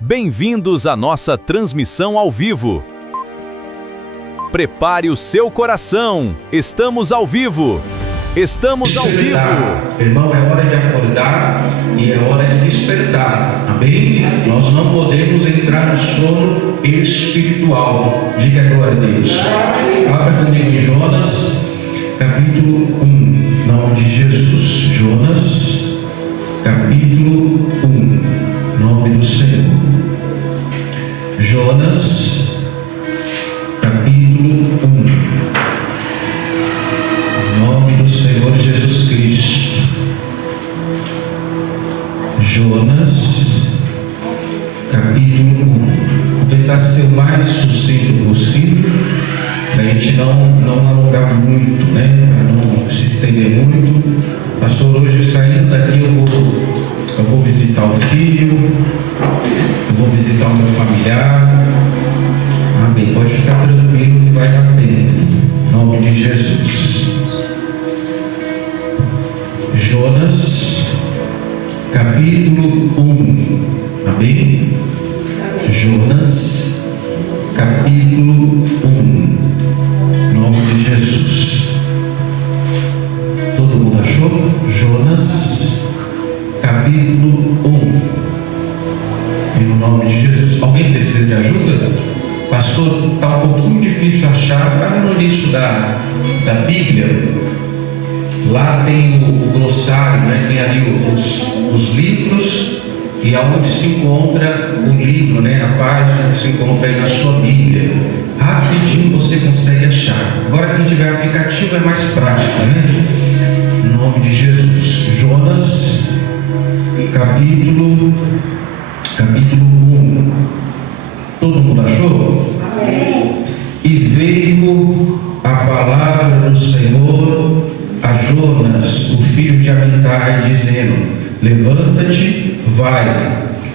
Bem-vindos à nossa transmissão ao vivo. Prepare o seu coração. Estamos ao vivo. Estamos ao vivo. Irmão, é hora de acordar e é hora de despertar. Amém? Nós não podemos entrar no sono espiritual. Diga glória a Deus. Abra comigo em Jonas, capítulo 1. Em nome de Jesus. Jonas, capítulo 1. Nome do Senhor. Jonas, capítulo 1. Nome do Senhor Jesus Cristo. Jonas, capítulo 1. Vou tentar ser o mais sucinto possível, para a gente não alongar muito, para não se estender muito. Pastor, hoje saindo daqui eu vou visitar o filho, eu vou visitar o meu familiar. Amém. Pode ficar tranquilo que vai dar tempo. Em nome de Jesus. Jonas, capítulo 1. Amém? Jonas, capítulo 1. Em nome de Jesus. Todo mundo achou? Jonas, capítulo 1. Em nome de Jesus. Alguém precisa de ajuda? Pastor, está um pouquinho difícil achar. Vai no início da Bíblia. Lá tem o glossário, tem ali os livros, e aonde se encontra o livro, a página que se encontra aí na sua Bíblia. Rapidinho você consegue achar. Agora, quem tiver aplicativo é mais prático, Em nome de Jesus. Jonas, capítulo 1. Todo mundo achou? Amém. E veio a palavra do Senhor a Jonas, o filho de Amitai, dizendo: levanta-te, vai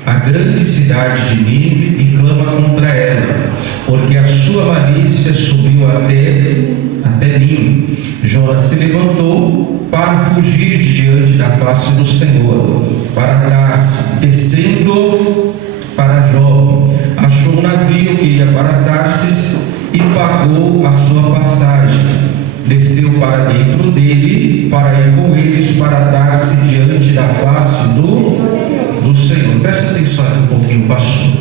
à grande cidade de Nínive e clama contra ela, porque a sua malícia subiu até mim. Jonas se levantou para fugir de diante da face do Senhor, para Tarsis, descendo para Jope, achou um navio que ia para Tarsis e pagou a sua passagem. Desceu para dentro dele, para ir com eles para Tarsis diante da face do Senhor. Presta atenção aqui um pouquinho, pastor.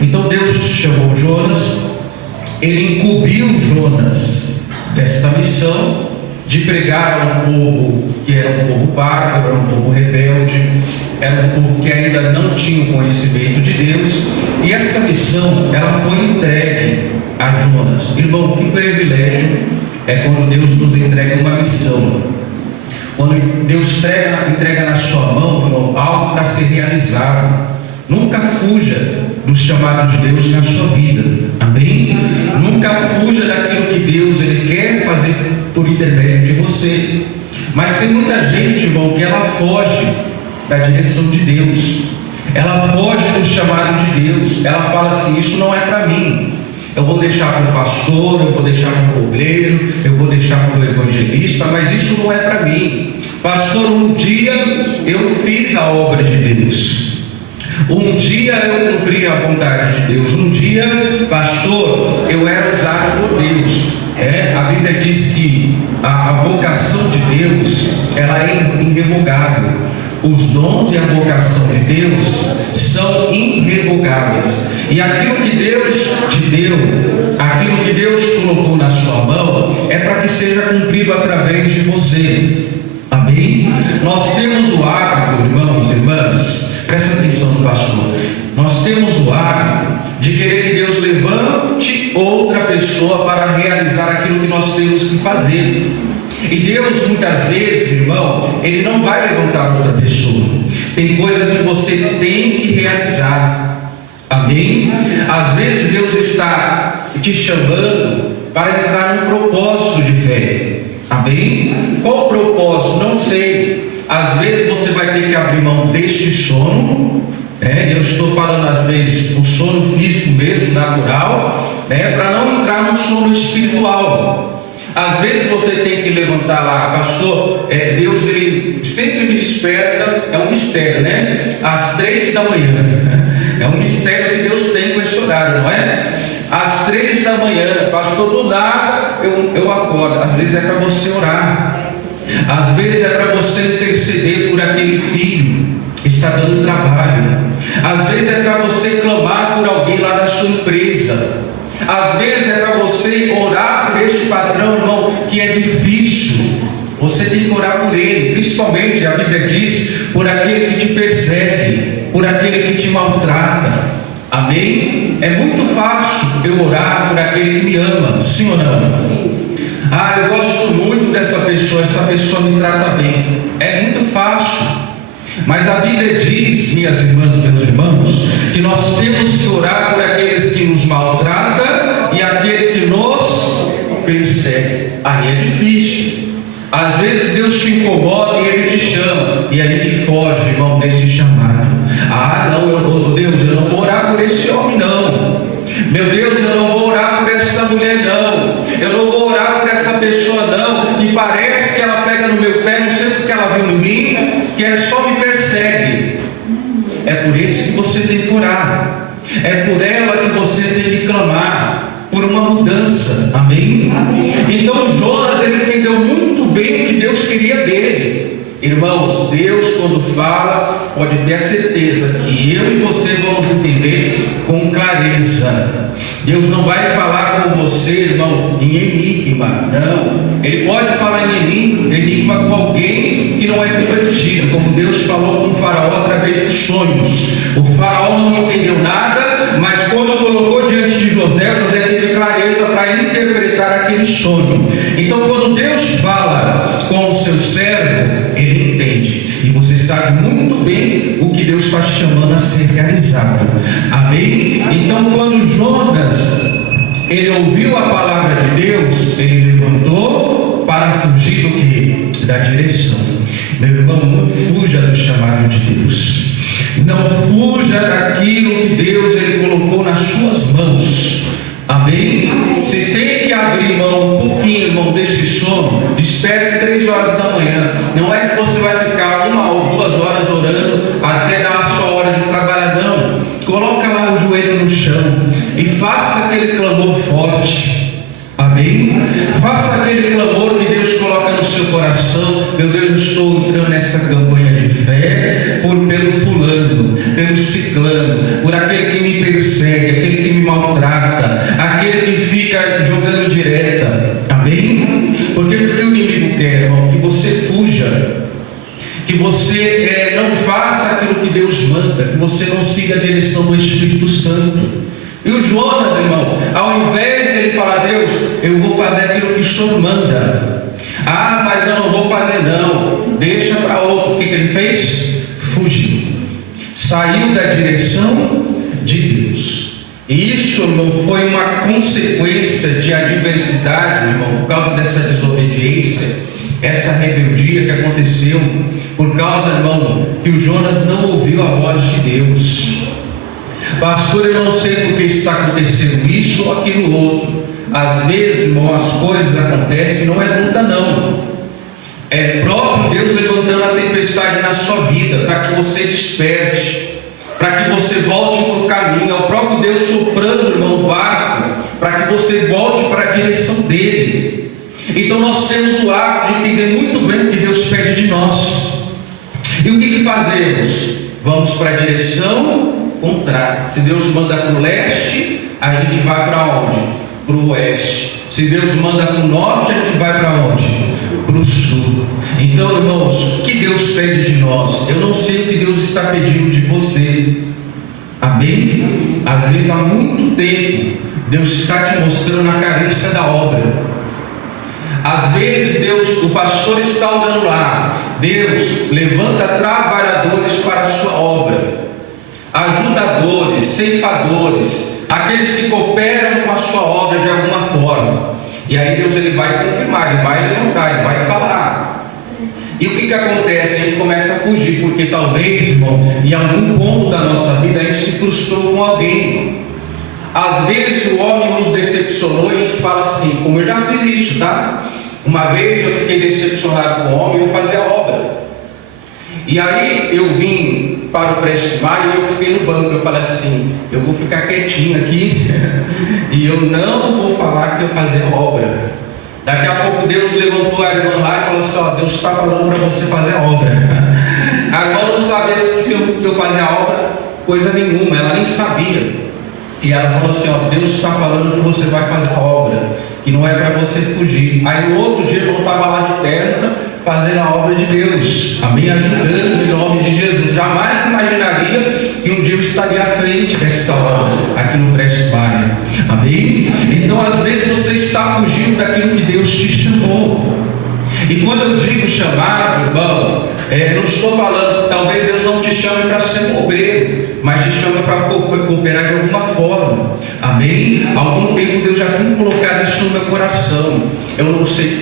Então Deus chamou Jonas, ele incumbiu Jonas desta missão de pregar a um povo que era um povo bárbaro, era um povo rebelde, era um povo que ainda não tinha o conhecimento de Deus, e essa missão ela foi entregue a Jonas. Irmão, que privilégio é quando Deus nos entrega uma missão, quando Deus entrega na sua mão, irmão, algo para ser realizado. Nunca fuja do chamado de Deus na sua vida, amém? Nunca fuja daquilo que Deus ele quer fazer por intermédio de você. Mas tem muita gente, irmão, que ela foge da direção de Deus, ela foge do chamado de Deus, ela fala assim: isso não é para mim. Eu vou deixar para o pastor, eu vou deixar para o obreiro, eu vou deixar para o evangelista, mas isso não é para mim. Pastor, um dia eu fiz a obra de Deus, um dia eu cumpri a vontade de Deus, um dia, pastor, eu era usado por Deus. A Bíblia diz que a vocação de Deus ela é irrevogável. Os dons e a vocação de Deus são irrevogáveis. E aquilo que Deus te deu, aquilo que Deus colocou na sua mão, é para que seja cumprido através de você. Amém? Nós temos o hábito, irmãos e irmãs, presta atenção, pastor. Nós temos o hábito de querer que Deus levante outra pessoa para realizar aquilo que nós temos que fazer. E Deus, muitas vezes, irmão, Ele não vai levantar outra pessoa. Tem coisas que você tem que realizar. Amém? Às vezes Deus está te chamando para entrar num propósito de fé. Amém? Qual o propósito? Não sei. Às vezes você vai ter que abrir mão deste sono. Eu estou falando às vezes o sono físico mesmo, natural, para não entrar no sono espiritual. Às vezes você tem que levantar lá, pastor, Deus ele sempre me desperta, é um mistério, às 3 da manhã. É um mistério que Deus tem com esse horário, não é? Às 3 da manhã, pastor, do nada eu acordo. Às vezes é para você orar, às vezes é para você interceder por aquele filho que está dando trabalho, às vezes é para você clamar por alguém lá na sua empresa, às vezes é para você orar por este patrão, irmão, que é difícil. Você tem que orar por ele, principalmente, a Bíblia diz, por aquele que te persegue, por aquele que te maltrata. Amém? É muito fácil eu orar por aquele que me ama, sim ou não? Sim. Ah, eu gosto muito dessa pessoa, essa pessoa me trata bem. É muito fácil. Mas a Bíblia diz, minhas irmãs e meus irmãos, que nós temos que orar por aqueles que nos maltratam e aquele que nos persegue. Aí é difícil. Às vezes Deus te incomoda e Ele te chama, e a gente foge, irmão, desse chamado. Ah, não, Deus, eu não vou orar por esse homem, não. Meu Deus, eu não vou orar por essa mulher, não. Eu não vou orar por essa pessoa, não. E parece que ela pega no meu pé, não sei porque ela viu em mim, que ela só me persegue. É por isso que você tem que orar. É por ela que você tem que clamar, por uma mudança. Amém? Amém. Então Jonas, ele entendeu muito bem o que Deus queria dele. Irmãos, Deus quando fala, pode ter a certeza que eu e você vamos entender com clareza. Deus não vai falar com você, irmão, em enigma, não. Ele pode falar em enigma com alguém que não é convertido, como Deus falou com o faraó através dos sonhos. O faraó não entendeu nada, mas quando colocou diante de José, José teve clareza para interpretar aquele sonho. Então quando Deus fala com o seu servo, ele entende, e você sabe muito bem o que Deus está te chamando a ser realizado. Amém? Então quando Jonas, ele ouviu a palavra de Deus, ele levantou para fugir do que? Da direção. Meu irmão, não fuja do chamado de Deus, não fuja daquilo que Deus ele colocou nas suas mãos. Amém? Você tem que abrir mão um pouquinho, irmão, desse sono. Desperte 3 horas da manhã. Não é que você vai ficar 1 ou 2 horas orando até dar a sua hora de trabalhar, não. Coloca lá o joelho no chão e faça aquele clamor forte. Amém? Faça aquele clamor que Deus coloca no seu coração. Meu Deus, eu estou entrando nessa campanha de fé pelo fulano, pelo ciclano, por aquele que me persegue, aquele que me maltrata, aquele que fica jogando direta. Amém? Porque o que o inimigo quer, irmão? Que você fuja, que você não faça aquilo que Deus manda, que você não siga a direção do Espírito Santo. E o Jonas, irmão, ao invés de ele falar, Deus, eu vou fazer aquilo que o Senhor manda. Ah, mas eu não vou fazer, não. Deixa para outro. O que ele fez? Fugiu. Saiu da direção de Deus. E isso, irmão, foi uma consequência de adversidade, irmão, por causa dessa desobediência, essa rebeldia que aconteceu, por causa, irmão, que o Jonas não ouviu a voz de Deus. Pastor, eu não sei porque está acontecendo isso ou aquilo outro. Às vezes, irmão, as coisas acontecem, não é luta, não. É próprio Deus levantando a tempestade na sua vida, para que você desperte, para que você volte para o caminho. É o próprio Deus soprando, irmão, o barco, para que você volte para a direção dele. Então nós temos o hábito de entender muito bem o que Deus pede de nós. E o que fazemos? Vamos para a direção contrária. Se Deus manda para o leste, a gente vai para onde? Para o oeste. Se Deus manda para o norte, a gente vai para onde? Para o sul. Então, irmãos, o que Deus pede de nós? Eu não sei o que Deus está pedindo de você. Amém? Às vezes, há muito tempo, Deus está te mostrando a carência da obra. Às vezes Deus, o pastor está orando lá, Deus levanta trabalhadores para a sua obra, ajudadores, ceifadores, aqueles que cooperam com a sua obra de alguma forma. E aí Deus ele vai confirmar, ele vai levantar, ele vai falar. E o que acontece? A gente começa a fugir, porque talvez, irmão, em algum ponto da nossa vida a gente se frustrou com alguém. Às vezes o homem nos decepcionou e a gente fala assim, como eu já fiz isso, tá? Uma vez eu fiquei decepcionado com o homem e eu fazia a obra. E aí eu vim para o Prestes Maia e eu fiquei no banco. Eu falei assim: eu vou ficar quietinho aqui e eu não vou falar que eu fazia obra. Daqui a pouco Deus levantou a irmã lá e falou assim: ó, Deus está falando para você fazer a obra. A irmã não sabia se eu fazia a obra, coisa nenhuma, ela nem sabia. E ela falou assim: ó, Deus está falando que você vai fazer a obra, que não é para você fugir. Aí no outro dia eu estava lá de terno, fazendo a obra de Deus, amém, ajudando em nome de Jesus. Jamais imaginaria que um dia eu estaria à frente dessa obra aqui no Prestes Maia, amém? Então às vezes você está fugindo daquilo que Deus te chamou. E quando eu digo chamado, irmão, não estou falando, talvez Deus não te chame para ser um obreiro, mas te chama para cooperar de alguma forma, amém? Há algum tempo Deus já tem colocado isso no meu coração. Eu não sei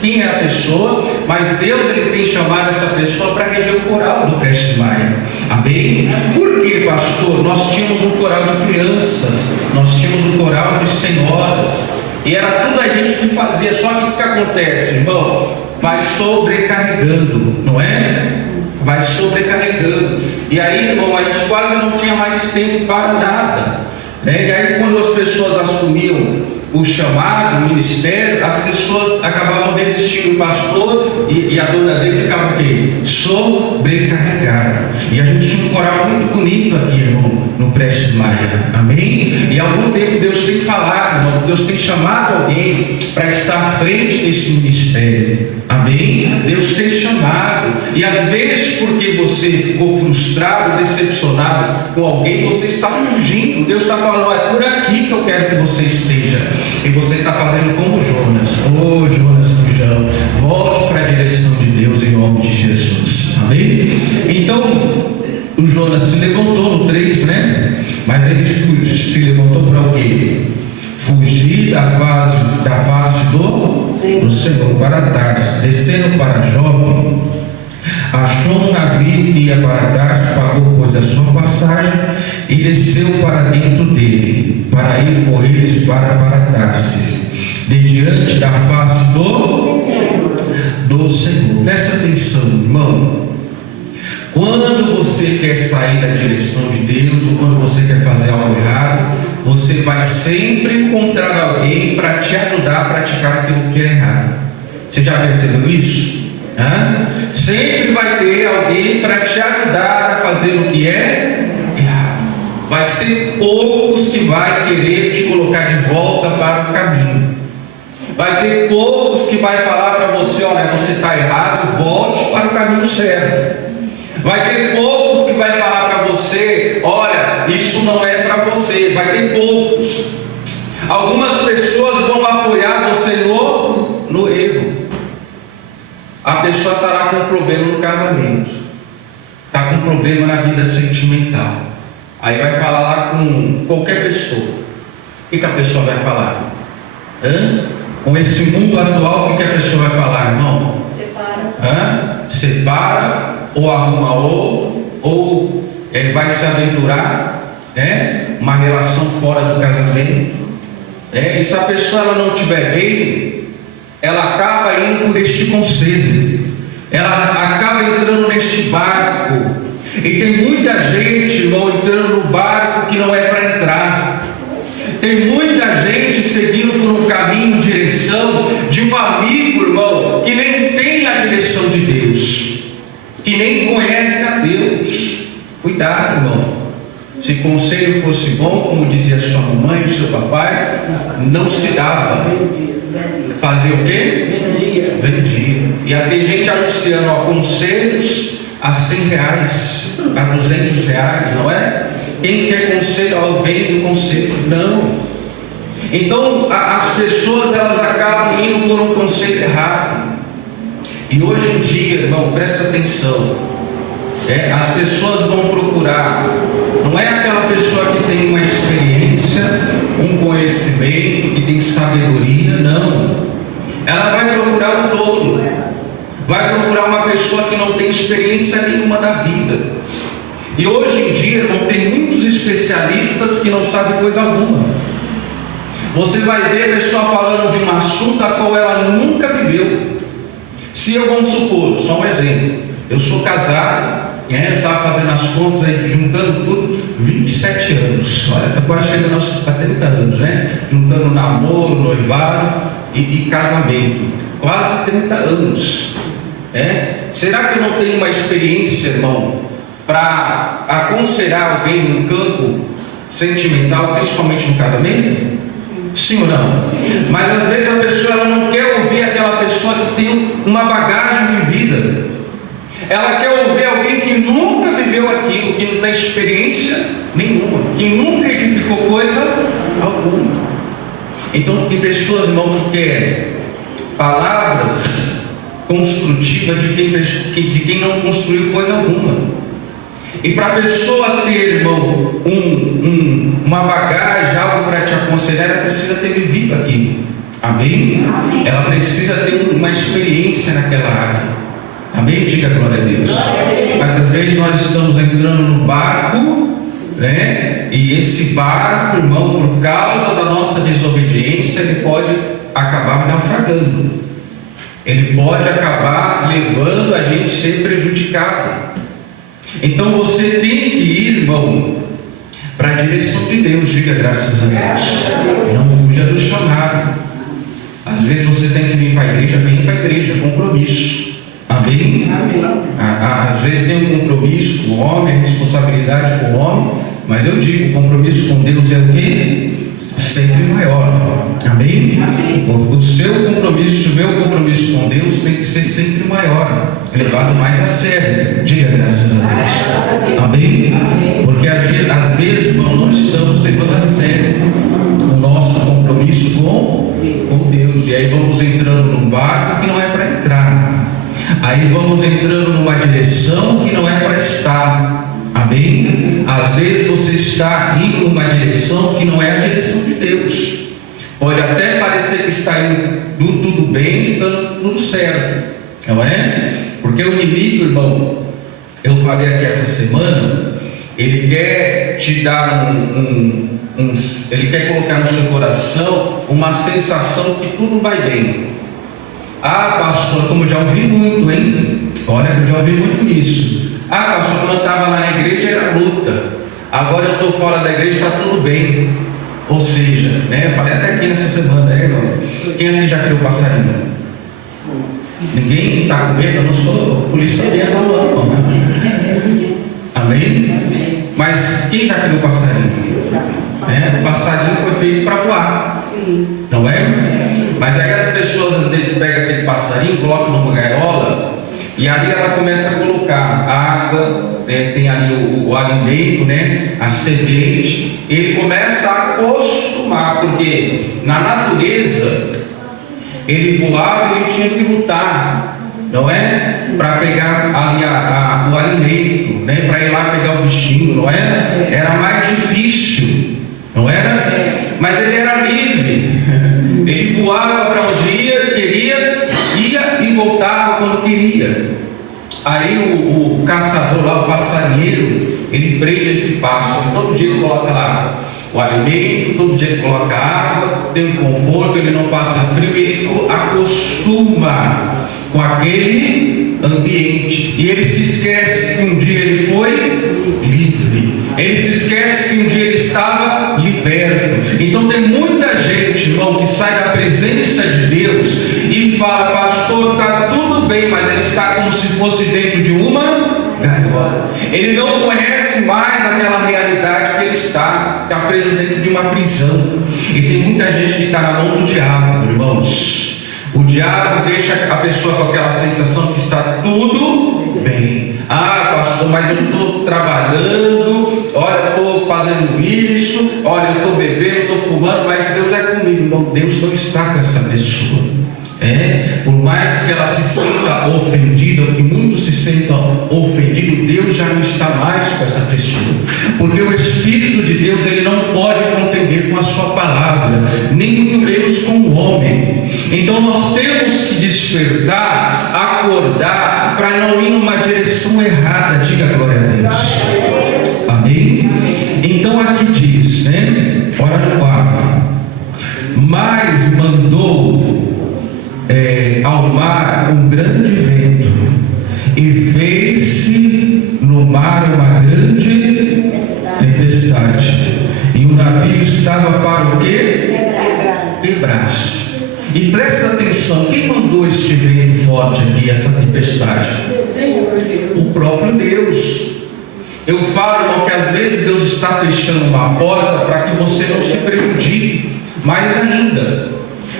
quem é a pessoa, mas Deus ele tem chamado essa pessoa para reger o coral do Prestes Maia, amém? Por quê, pastor? Nós tínhamos um coral de crianças, nós tínhamos um coral de senhoras, e era tudo a gente que fazia. Só que o que acontece, irmão? Vai sobrecarregando, não é? Vai sobrecarregando. E aí, irmão, a gente quase não tinha mais tempo para nada, né? E aí, quando as pessoas assumiam o chamado, o ministério, as pessoas acabavam desistindo do pastor e a dona dele ficava o quê? Sobrecarregada. E a gente tinha um coral muito bonito aqui, irmão, no Prestes Maia, amém? E há algum tempo Deus tem falado, irmão, Deus tem chamado alguém para estar à frente desse ministério, amém? Deus tem chamado, e às vezes porque você ficou frustrado, decepcionado com alguém, você está fugindo. Deus está falando: é por aqui que eu quero que você esteja. E você está fazendo como Jonas. Ô Jonas fujão, volte para a direção de Deus em nome de Jesus, amém? Então o Jonas se levantou no 3, né? Mas ele se levantou para o quê? Fugir da face do Senhor para Tarsis. Descendo para Jope, achou um navio que ia para Tarsis, pagou pois a sua passagem e desceu para dentro dele, para ir com eles para Tarsis, de diante da face do Senhor. Presta atenção, irmão. Quando você quer sair da direção de Deus, ou quando você quer fazer algo errado, você vai sempre encontrar alguém para te ajudar a praticar aquilo que é errado. Você já percebeu isso? Sempre vai ter alguém para te ajudar a fazer o que é errado. Vai ser poucos que vai querer te colocar de volta para o caminho. Vai ter poucos que vai falar para você: olha, você está errado, volte para o caminho certo. Vai ter poucos que vai falar para você: olha, isso não é para você. Vai ter poucos. Algumas pessoas vão apoiar você no erro. A pessoa está lá com um problema no casamento, está com um problema na vida sentimental. Aí vai falar lá com qualquer pessoa. O que a pessoa vai falar? Com esse mundo atual, o que a pessoa vai falar, irmão? Separa, ou arruma ou vai se aventurar, uma relação fora do casamento. E se a pessoa ela não estiver bem, ela acaba indo por este conselho, ela acaba entrando neste barco. E tem muita gente, irmão, entrando no barco que não é para entrar. Tem muita gente seguindo por um caminho, direção de um amigo, irmão, que nem tem a direção de Deus, que nem conhece a Deus. Cuidado, irmão. Se conselho fosse bom, como dizia sua mamãe e seu papai, não se dava. Fazia o quê? Vendia. E até gente anunciando conselhos a R$100, a R$200, não é? Quem quer conselho, vende o conselho. Não. Então as pessoas elas acabam indo por um conselho errado. E hoje em dia, irmão, presta atenção. As pessoas vão procurar. Não é aquela pessoa que tem uma experiência, um conhecimento, que tem sabedoria, não. Ela vai procurar o todo. Vai procurar uma pessoa que não tem experiência nenhuma da vida. E hoje em dia, irmão, tem muitos especialistas que não sabem coisa alguma. Você vai ver a pessoa falando de um assunto a qual ela nunca viveu. Se eu, vamos supor, só um exemplo, eu sou casado Eu estava fazendo as contas aí, juntando tudo, 27 anos. Olha, está quase chegando a 30 anos, né? Juntando namoro, noivado e casamento. Quase 30 anos. Será que eu não tenho uma experiência, irmão, para aconselhar alguém no campo sentimental, principalmente no casamento? Sim ou não? Mas às vezes a pessoa ela não quer ouvir aquela pessoa que tem uma bagagem de vida. Ela quer ouvir alguém que nunca viveu aquilo, que não tem experiência nenhuma, que nunca edificou coisa alguma. Então tem pessoas, irmão, que querem palavras construtivas de quem não construiu coisa alguma. E para a pessoa ter, irmão, uma bagagem, algo para te aconselhar, ela precisa ter vivido aquilo. Amém? Ela precisa ter uma experiência naquela área. Amém? Diga glória a Deus. Mas às vezes nós estamos entrando no barco, né? E esse barco, irmão, por causa da nossa desobediência, ele pode acabar naufragando. Ele pode acabar levando a gente a ser prejudicado. Então você tem que ir, irmão, para a direção de Deus. Diga graças a Deus. Não fuja do chamado. Às vezes você tem que vir para a igreja, vem para a igreja, compromisso. Amém? Às vezes tem um compromisso com o homem, responsabilidade com o homem, mas eu digo, o compromisso com Deus é o quê? Sempre maior. Amém? O seu compromisso, o meu compromisso com Deus tem que ser sempre maior, levado mais a sério. Diga graças a Deus. Amém? Porque às vezes nós estamos levando a sério o nosso compromisso com Deus, e aí vamos entrando num barco que não é para entrar. Aí vamos entrando numa direção que não é para estar. Amém? Às vezes você está indo numa direção que não é a direção de Deus. Pode até parecer que está indo tudo bem, estando tudo certo, não é? Porque o inimigo, irmão, eu falei aqui essa semana, ele quer te dar ele quer colocar no seu coração uma sensação que tudo vai bem. Ah, pastor, como eu já ouvi muito, hein? Olha, eu já ouvi muito isso. Ah, pastor, quando eu estava lá na igreja era luta. Agora eu estou fora da igreja, está tudo bem. Ou seja, né? Eu falei até aqui nessa semana, né, irmão? Quem aqui já criou passarinho? Ninguém está com medo? Eu não sou polícia mesmo, não. Amém? Mas quem já criou passarinho? O passarinho foi feito para voar. Não é? Mas aí as pessoas às vezes pegam aquele passarinho, colocam numa gaiola, e ali ela começa a colocar água, tem ali o alimento, né? A semente. Ele começa a acostumar, porque na natureza ele voava e ele tinha que lutar, não é? Para pegar ali o alimento, né? Para ir lá pegar o bichinho, não é? Era mais difícil, não era? Mas ele era livre. Ele voava para onde queria, ia e voltava quando queria. Aí o caçador lá, o passarinheiro, ele prende esse pássaro. Todo dia ele coloca lá o alimento, todo dia ele coloca água, tem um conforto, ele não passa frio, ele acostuma com aquele ambiente. E ele se esquece que um dia ele foi livre. Ele se esquece que um dia ele estava liberto. Então tem muita gente, irmão, que sai da presença de Deus e fala: pastor, está tudo bem, mas ele está como se fosse dentro de uma gaiola. Ele não conhece mais aquela realidade que ele está preso dentro de uma prisão. E tem muita gente que está na mão do diabo, irmãos. O diabo deixa a pessoa com aquela sensação que está tudo bem. Ah, pastor, mas eu estou trabalhando, olha, eu estou fazendo isso, olha, eu estou bebendo, estou fumando, mas Deus é comigo. Não, Deus não está com essa pessoa. Por mais que ela se sinta ofendida, ou que muitos se sentam ofendidos, Deus já não está mais com essa pessoa, porque o Espírito de Deus, ele não pode contender com a sua palavra, nem muito menos com o homem. Então nós temos que despertar, acordar, para não ir numa direção errada. Diga glória a Deus. Amém? Então aqui diz, né? Ora no 4: mas mandou ao mar um grande vento, e fez-se no navio estava para o quê? Quebrar-se. E presta atenção, quem mandou este vento forte aqui, essa tempestade? O próprio Deus. Eu falo, irmão, que às vezes Deus está fechando uma porta para que você não se prejudique. Mais ainda,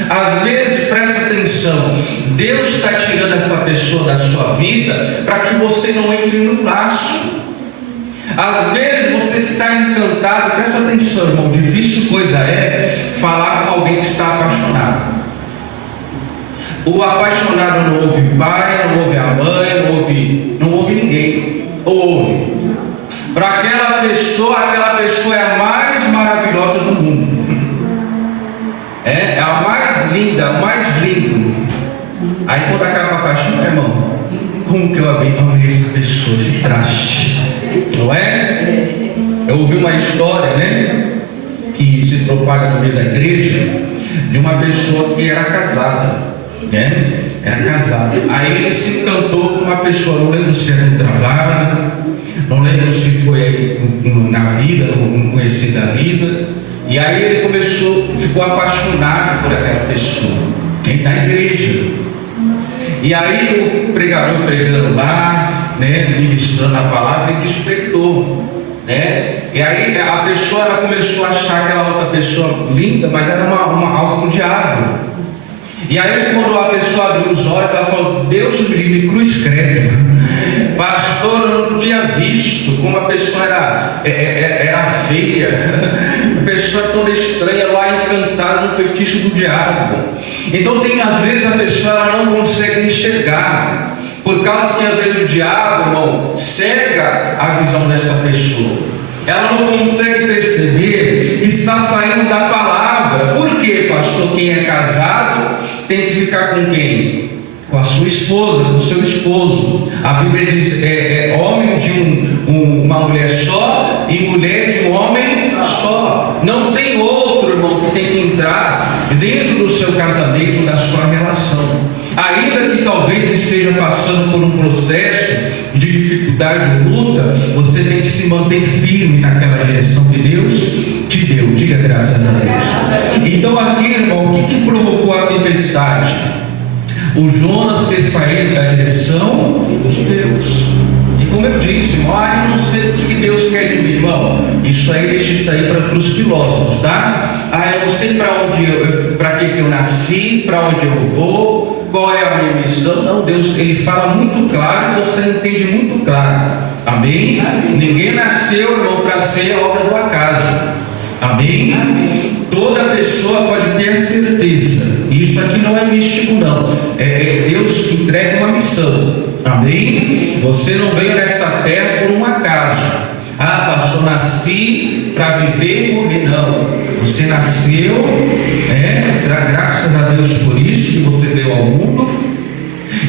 às vezes, presta atenção, Deus está tirando essa pessoa da sua vida para que você não entre no laço. Às vezes você está encantado, presta atenção, irmão, difícil coisa é falar com alguém que está apaixonado. O apaixonado não ouve o pai, não ouve a mãe, não ouve ninguém. Ouve. Para aquela pessoa é a mais maravilhosa do mundo. É a mais linda, a mais lindo. Aí quando acaba a paixão, irmão, como que eu amei essa pessoa, esse traste, não é? Eu ouvi uma história, né, que se propaga no meio da igreja, de uma pessoa que era casada, né? Era casada. Aí ele se encantou com uma pessoa, não lembro se era no trabalho, não lembro se foi na vida, no conhecer da vida. E aí ele ficou apaixonado por aquela pessoa, na igreja. E aí o pregador pregando lá, né, ministrando a palavra, ele despertou, né? E aí a pessoa, ela começou a achar aquela outra pessoa linda, mas era algo do diabo. E aí quando a pessoa abriu os olhos, ela falou: Deus me livre, cruz credo. Pastor, eu não tinha visto como a pessoa era feia, a pessoa toda estranha lá, encantada no feitiço do diabo. Então tem às vezes a pessoa ela não consegue enxergar, por causa que às vezes o diabo, irmão, cega a visão dessa pessoa. Ela não consegue perceber que está saindo da palavra. Por quê, pastor? Quem é casado tem que ficar com quem? Com a sua esposa, com o seu esposo. A Bíblia diz: homem de uma mulher só e mulher de um homem só. Não tem outro, irmão, que tem que entrar dentro do seu casamento, da sua relação. Ainda que talvez esteja passando por um processo de dificuldade ou luta, você tem que se manter firme naquela direção que Deus te deu. Diga graças a Deus. Então aqui, irmão, o que provocou a tempestade? O Jonas ter saído da direção de Deus. E como eu disse, irmão, eu não sei o que Deus quer de mim, irmão. Isso aí deixa isso aí para os filósofos, tá? Eu não sei para que eu nasci, para onde eu vou, qual é a minha missão. Não, Deus, Ele fala muito claro, você entende muito claro. Amém? Ninguém nasceu, irmão, para ser obra do acaso. Amém? Toda pessoa pode ter a certeza. Isso aqui não é místico, não. Deus que entrega uma missão. Amém? Você não veio nessa terra por um acaso. Pastor, nasci para viver e morrer. Não. Você nasceu, graças a Deus por isso que você veio ao mundo.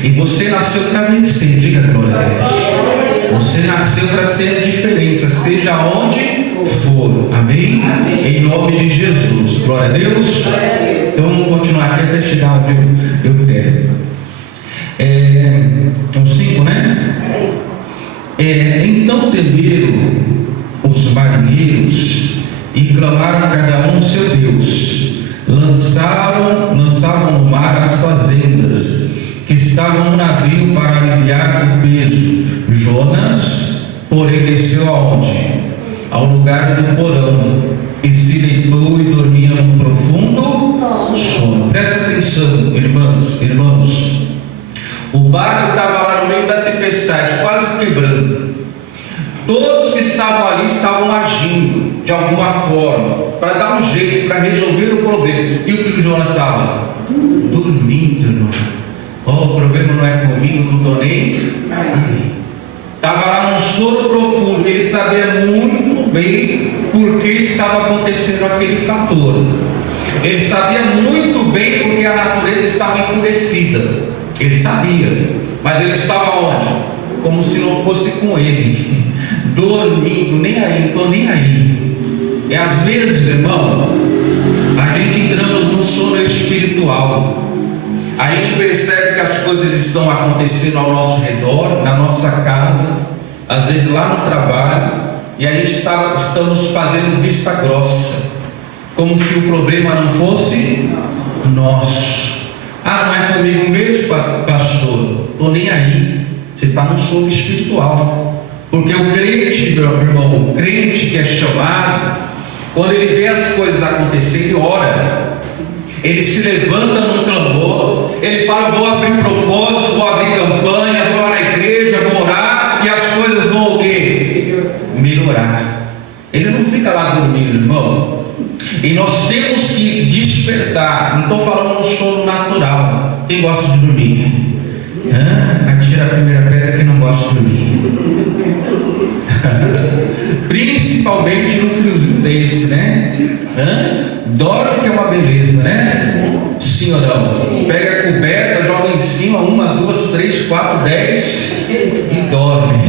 E você nasceu para vencer. Diga glória a Deus. Você nasceu para ser a diferença, seja onde for. Amém? Em nome de Jesus. Glória a Deus. Então vamos continuar aqui até chegar onde eu quero. São 5, né? Sim. Então temeram os marinheiros e clamaram cada um seu Deus. Lançavam no mar as fazendas que estavam no navio para aliviar o peso. Jonas, porém, desceu aonde? Ao lugar do porão, e se deitou e dormia num profundo sono. Presta atenção, irmãos. O barco estava lá no meio da tempestade, quase quebrando. Todos que estavam ali estavam agindo de alguma forma para dar um jeito, para resolver o problema. E o que o Jonas estava? Dormindo, irmão. O problema não é comigo, não estou nem aí. Estava lá num sono profundo. Ele sabia muito bem por que estava acontecendo aquele fator. Ele sabia muito bem porque a natureza estava enfurecida. Ele sabia, mas ele estava onde? Como se não fosse com ele, dormindo, nem aí, não estou nem aí. E às vezes, irmão, a gente entramos num sono espiritual. A gente percebe que as coisas estão acontecendo ao nosso redor, na nossa casa, às vezes lá no trabalho, e a gente estamos fazendo vista grossa. como se o problema não fosse nosso. Ah, não é comigo mesmo, pastor? Estou nem aí. Você está no sono espiritual. Porque o crente, meu irmão, o crente que é chamado, quando ele vê as coisas acontecerem, ele ora. Ele se levanta num clamor. Ele fala: vou abrir propósito, vou abrir campanha, vou lá na igreja, vou orar, e as coisas vão o quê? Melhorar. Ele não fica lá dormindo, irmão. E nós temos que despertar. Não estou falando no sono natural. Quem gosta de dormir? Atira a primeira pedra que não gosta de dormir. Principalmente no friozinho desse, né? Dorme que é uma beleza, né? Sim ou não? Pega a coberta, joga em cima, 1, 2, 3, 4, 10 e dorme.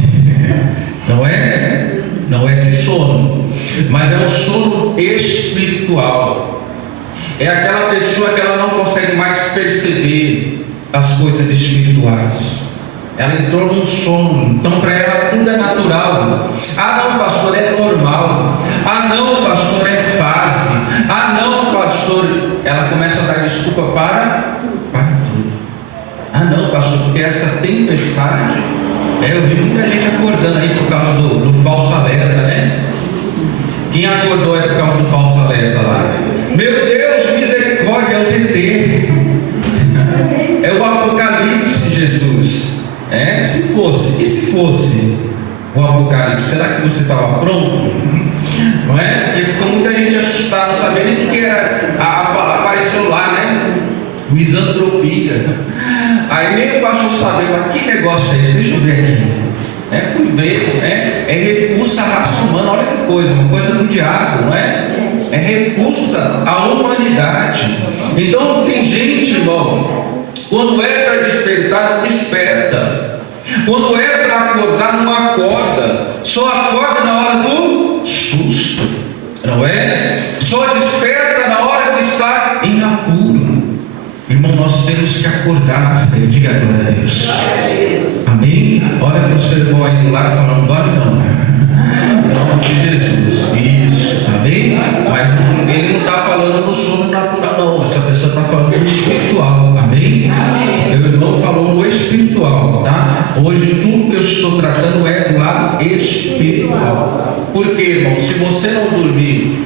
Não é? Não é esse sono, mas é um sono espiritual. É aquela pessoa que ela não consegue mais perceber as coisas espirituais. Ela entrou num sono, então para ela tudo é natural. Ah não, pastor, é normal. Ah não, pastor, é fase. Ah não, pastor. Ela começa a dar desculpa para tudo. Ah não, pastor, porque essa tempestade. Eu vi muita gente acordando aí por causa do falso alerta, né? Quem acordou é por causa do falso alerta lá. Meu Deus, misericórdia, é o ZT. É o Apocalipse, Jesus. Se fosse, e se fosse o Apocalipse, será que você estava pronto? Não é? Porque ficou muita gente assustada, não sabia nem o que era. Apareceu lá, né? Misantropia. Aí nem o pastor sabia, falei: que negócio é esse? Deixa eu ver aqui. Fui ver, é repulsa à raça humana. Olha que coisa, uma coisa do diabo, não é? É repulsa à humanidade. Então tem gente, irmão, quando é para despertar, não desperta. Quando é para acordar, não acorda. Só acorda na hora do susto, não é? Só desperta na hora que está em apuro. Irmão, nós temos que acordar na fé. Diga glória a Deus. Amém? Olha para o seu irmão aí do lado e fala: não dorme não. Em nome de Jesus. Isso. Amém? Mas ele não está falando no sono natural, não. Essa pessoa está falando no espiritual. Amém? Meu irmão falou no espiritual, tá? Hoje tudo que eu estou tratando é do lado espiritual. Por quê, irmão? Se você não dormir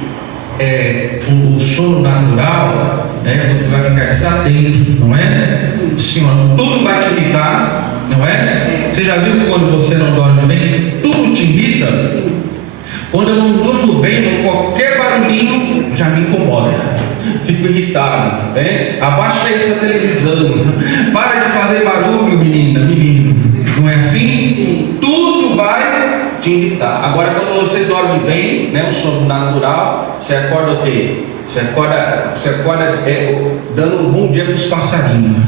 o sono natural, você vai ficar desatento, não é? Senhor, tudo vai te irritar, não é? Você já viu quando você não dorme bem, tudo te irrita? Quando eu não durmo bem, qualquer barulhinho já me incomoda, fico irritado, né? Abaixa essa televisão, para de fazer barulho, menino, não é assim? Tudo vai te irritar. Agora, quando você dorme bem, o sono natural, você acorda o quê? Você acorda dando um bom dia para os passarinhos,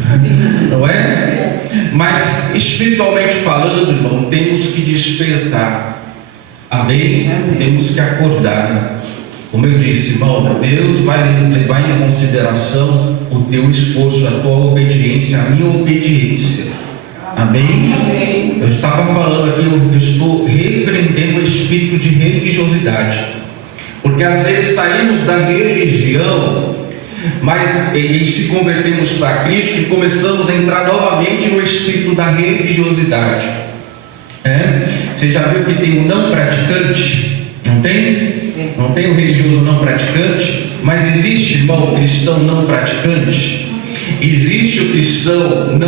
não é? Mas espiritualmente falando, irmão, temos que despertar. Amém? Temos que acordar. Como eu disse, irmão, Deus vai levar em consideração o teu esforço, a tua obediência, a minha obediência. Amém? Eu estava falando aqui, eu estou repreendendo o espírito de religiosidade. Porque às vezes saímos da religião, e se convertemos para Cristo e começamos a entrar novamente no espírito da religiosidade. Você já viu que tem o não praticante? Não tem? Não tem o religioso não praticante? Mas existe, irmão, o cristão não praticante? Existe o cristão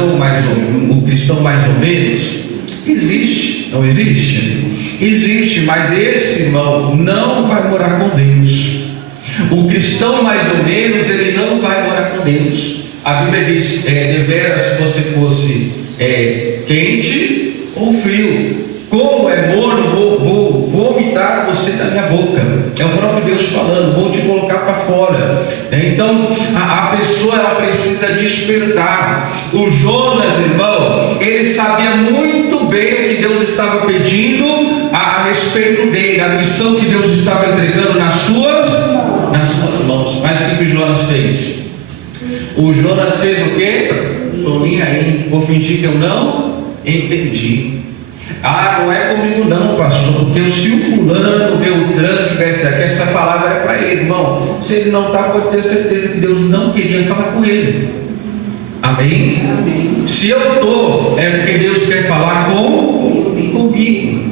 o cristão mais ou menos? Existe, não existe? Existe, mas esse irmão não vai morar com Deus. O cristão mais ou menos, ele não vai morar com Deus. A Bíblia diz: deveras se você fosse quente ou frio, como é morno, vou vomitar você da minha boca. É o próprio Deus falando: vou te colocar para fora. Então a pessoa, ela precisa despertar. O Jonas, irmão, ele sabia muito bem o que Deus estava pedindo a respeito dele, a missão que Deus estava entregando nas suas mãos. Mas o que o Jonas fez? O Jonas fez o quê? Estou nem aí, vou fingir que eu não entendi. Ah, não é comigo não, pastor, porque se o fulano, Beltrano tivesse aqui, essa palavra é para ele, irmão. Se ele não está, pode ter certeza que Deus não queria falar com ele. Amém? Amém. Se eu estou, é porque Deus quer falar comigo.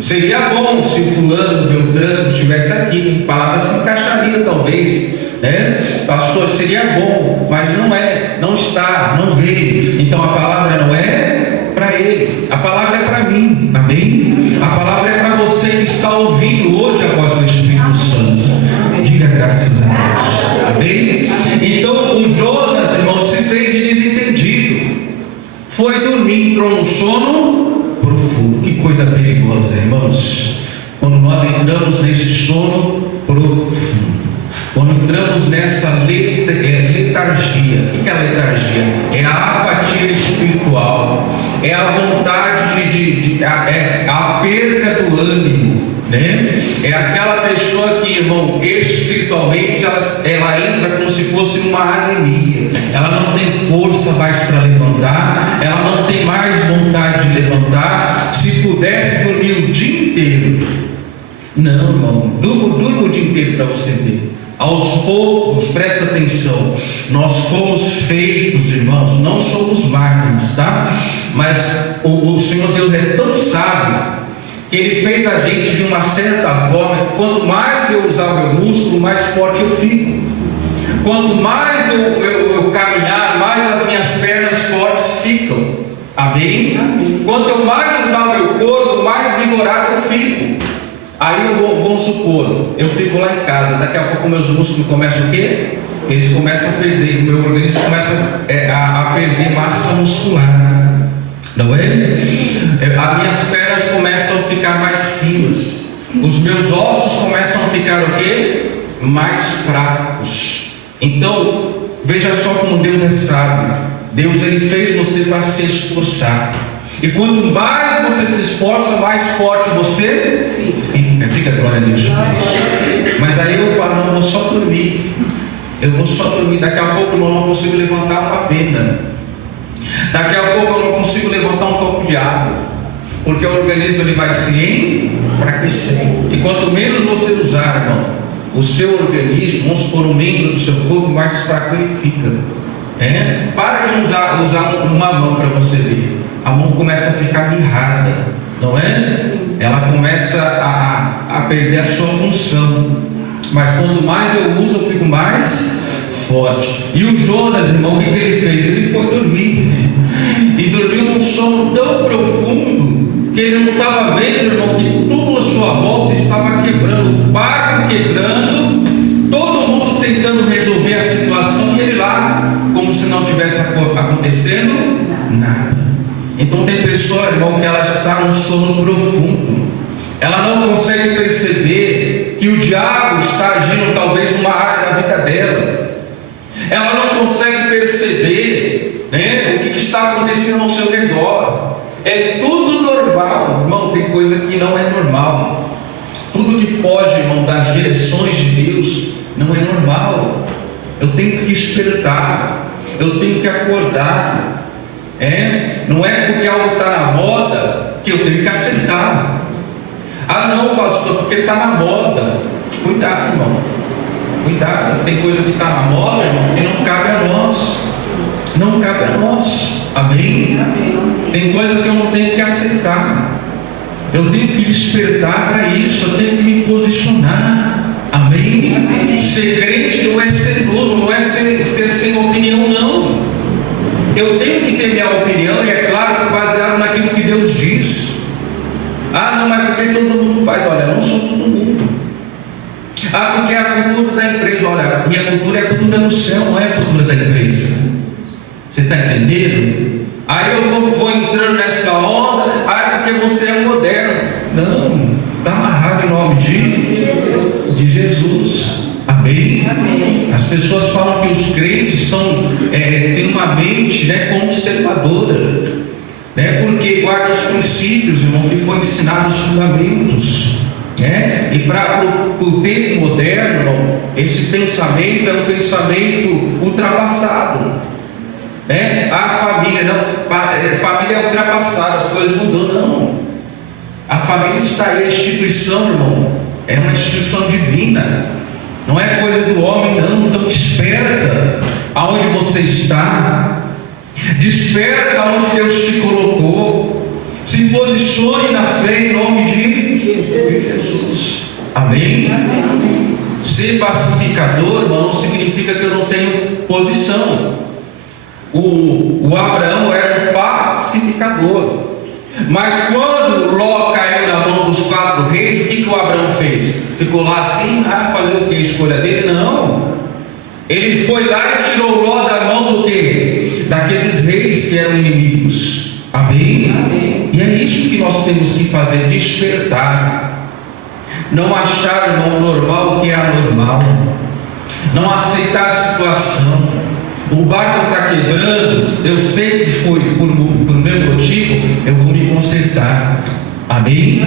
Seria bom se fulano, Beltrano estivesse aqui, a palavra se encaixaria talvez, né? Pastor, seria bom, mas não é, não está, não veio. Então a palavra não é para ele, a palavra é para mim. Amém? A palavra é para você que está ouvindo hoje a voz do Espírito Santo. Diga graças a Deus. Amém? Então o Jonas, irmão, se fez de desentendido, foi dormir, entrou no sono profundo. Que coisa perigosa, irmãos, quando nós entramos nesse sono profundo, quando entramos nessa letargia. O que é a letargia? É a apatia espiritual, é a vontade a perca do ânimo, né? É aquela pessoa que, irmão, espiritualmente ela entra como se fosse uma anemia, ela não tem força mais para levantar, ela não tem mais vontade de levantar. Se pudesse dormir o dia inteiro, não, irmão, durma o dia inteiro para você ver. Aos poucos, presta atenção, nós fomos feitos, irmãos, não somos máquinas, tá? Mas o Senhor Deus é tão sábio que Ele fez a gente de uma certa forma. Quanto mais eu usar o meu músculo, mais forte eu fico. Quanto mais eu caminhar, mais as minhas pernas fortes ficam. Amém? Amém. Quanto mais usar o meu corpo, mais vigorado eu fico. Aí vamos supor, eu fico lá em casa, daqui a pouco meus músculos começam o quê? Eles começam a perder, o meu organismo começa a perder massa muscular, não é? As minhas pernas começam a ficar mais finas, os meus ossos começam a ficar o quê? Mais fracos. Então, veja só como Deus é sábio. Deus, Ele fez você para se esforçar. E quanto mais você se esforça, mais forte você fica. Diga glória a Deus. Mas aí eu falo, não, eu vou só dormir. Eu vou só dormir. Daqui a pouco eu não consigo levantar uma pena. Daqui a pouco eu não consigo levantar um copo de água. Porque o organismo ele vai se enfraquecer. E quanto menos você usar, irmão, o seu organismo, vamos supor, um membro do seu corpo, mais fraco ele fica. Para de usar uma mão para você ver. A mão começa a ficar mirrada, não é? Ela começa a perder a sua função. Mas quanto mais eu uso, eu fico mais forte. E o Jonas, irmão, o que ele fez? Ele foi dormir. E dormiu num sono tão profundo que ele não estava vendo, irmão, que tudo à sua volta estava quebrando, o barco quebrando, todo mundo tentando resolver a situação e ele lá, como se não tivesse acontecendo nada. Então tem pessoa, irmão, que ela está num sono profundo, ela não consegue perceber que o diabo está agindo talvez numa área da vida dela, ela não consegue perceber, né, o que está acontecendo ao seu redor. É tudo normal, irmão. Tem coisa que não é normal. Tudo que foge, irmão, das direções de Deus não é normal. Eu tenho que despertar, eu tenho que acordar. Não é porque algo está na moda que eu tenho que aceitar. Ah não, pastor, porque está na moda. Cuidado, irmão, cuidado. Tem coisa que está na moda, irmão, que não cabe a nós. Não cabe a nós. Amém? Tem coisa que eu não tenho que aceitar. Eu tenho que despertar para isso. Eu tenho que me posicionar. Amém? Amém. Ser crente não é ser duro, não é ser sem opinião, não. Eu tenho que ter minha opinião, e é claro, baseado naquilo que Deus diz. Ah, não, mas porque todo mundo faz? Olha, eu não sou todo mundo. Ah, porque é a cultura da empresa. Olha, minha cultura é a cultura do céu, não é a cultura da empresa. Você está entendendo? Aí eu vou entrando nessa onda. Ah, porque você é moderno. Não, está amarrado em nome de Jesus. Amém? Amém. As pessoas falam que os crentes têm uma mente, né, conservadora, né, porque guarda os princípios, irmão, que foi ensinado os fundamentos, né? E para o tempo moderno, irmão, esse pensamento é um pensamento ultrapassado, né? A família não, família é ultrapassada, as coisas mudou, não. A família está aí, a instituição, irmão, é uma instituição divina. Não é coisa do homem, não. Então Desperta onde Deus te colocou. Se posicione na fé em nome de Jesus. Amém? Amém. Ser pacificador, irmão, não significa que eu não tenho posição. O Abraão era um pacificador. Mas quando Ló caiu na mão dos 4 reis, o que o Abraão fez? Ficou lá assim, fazer o que? A escolha dele? Não. Ele foi lá e tirou Ló da mão do quê? Daqueles reis que eram inimigos. Amém? Amém. E é isso que nós temos que fazer, despertar. Não achar, irmão, normal o que é anormal. Não aceitar a situação. O barco está quebrando, eu sei que foi por meu motivo, eu vou me consertar. Amém?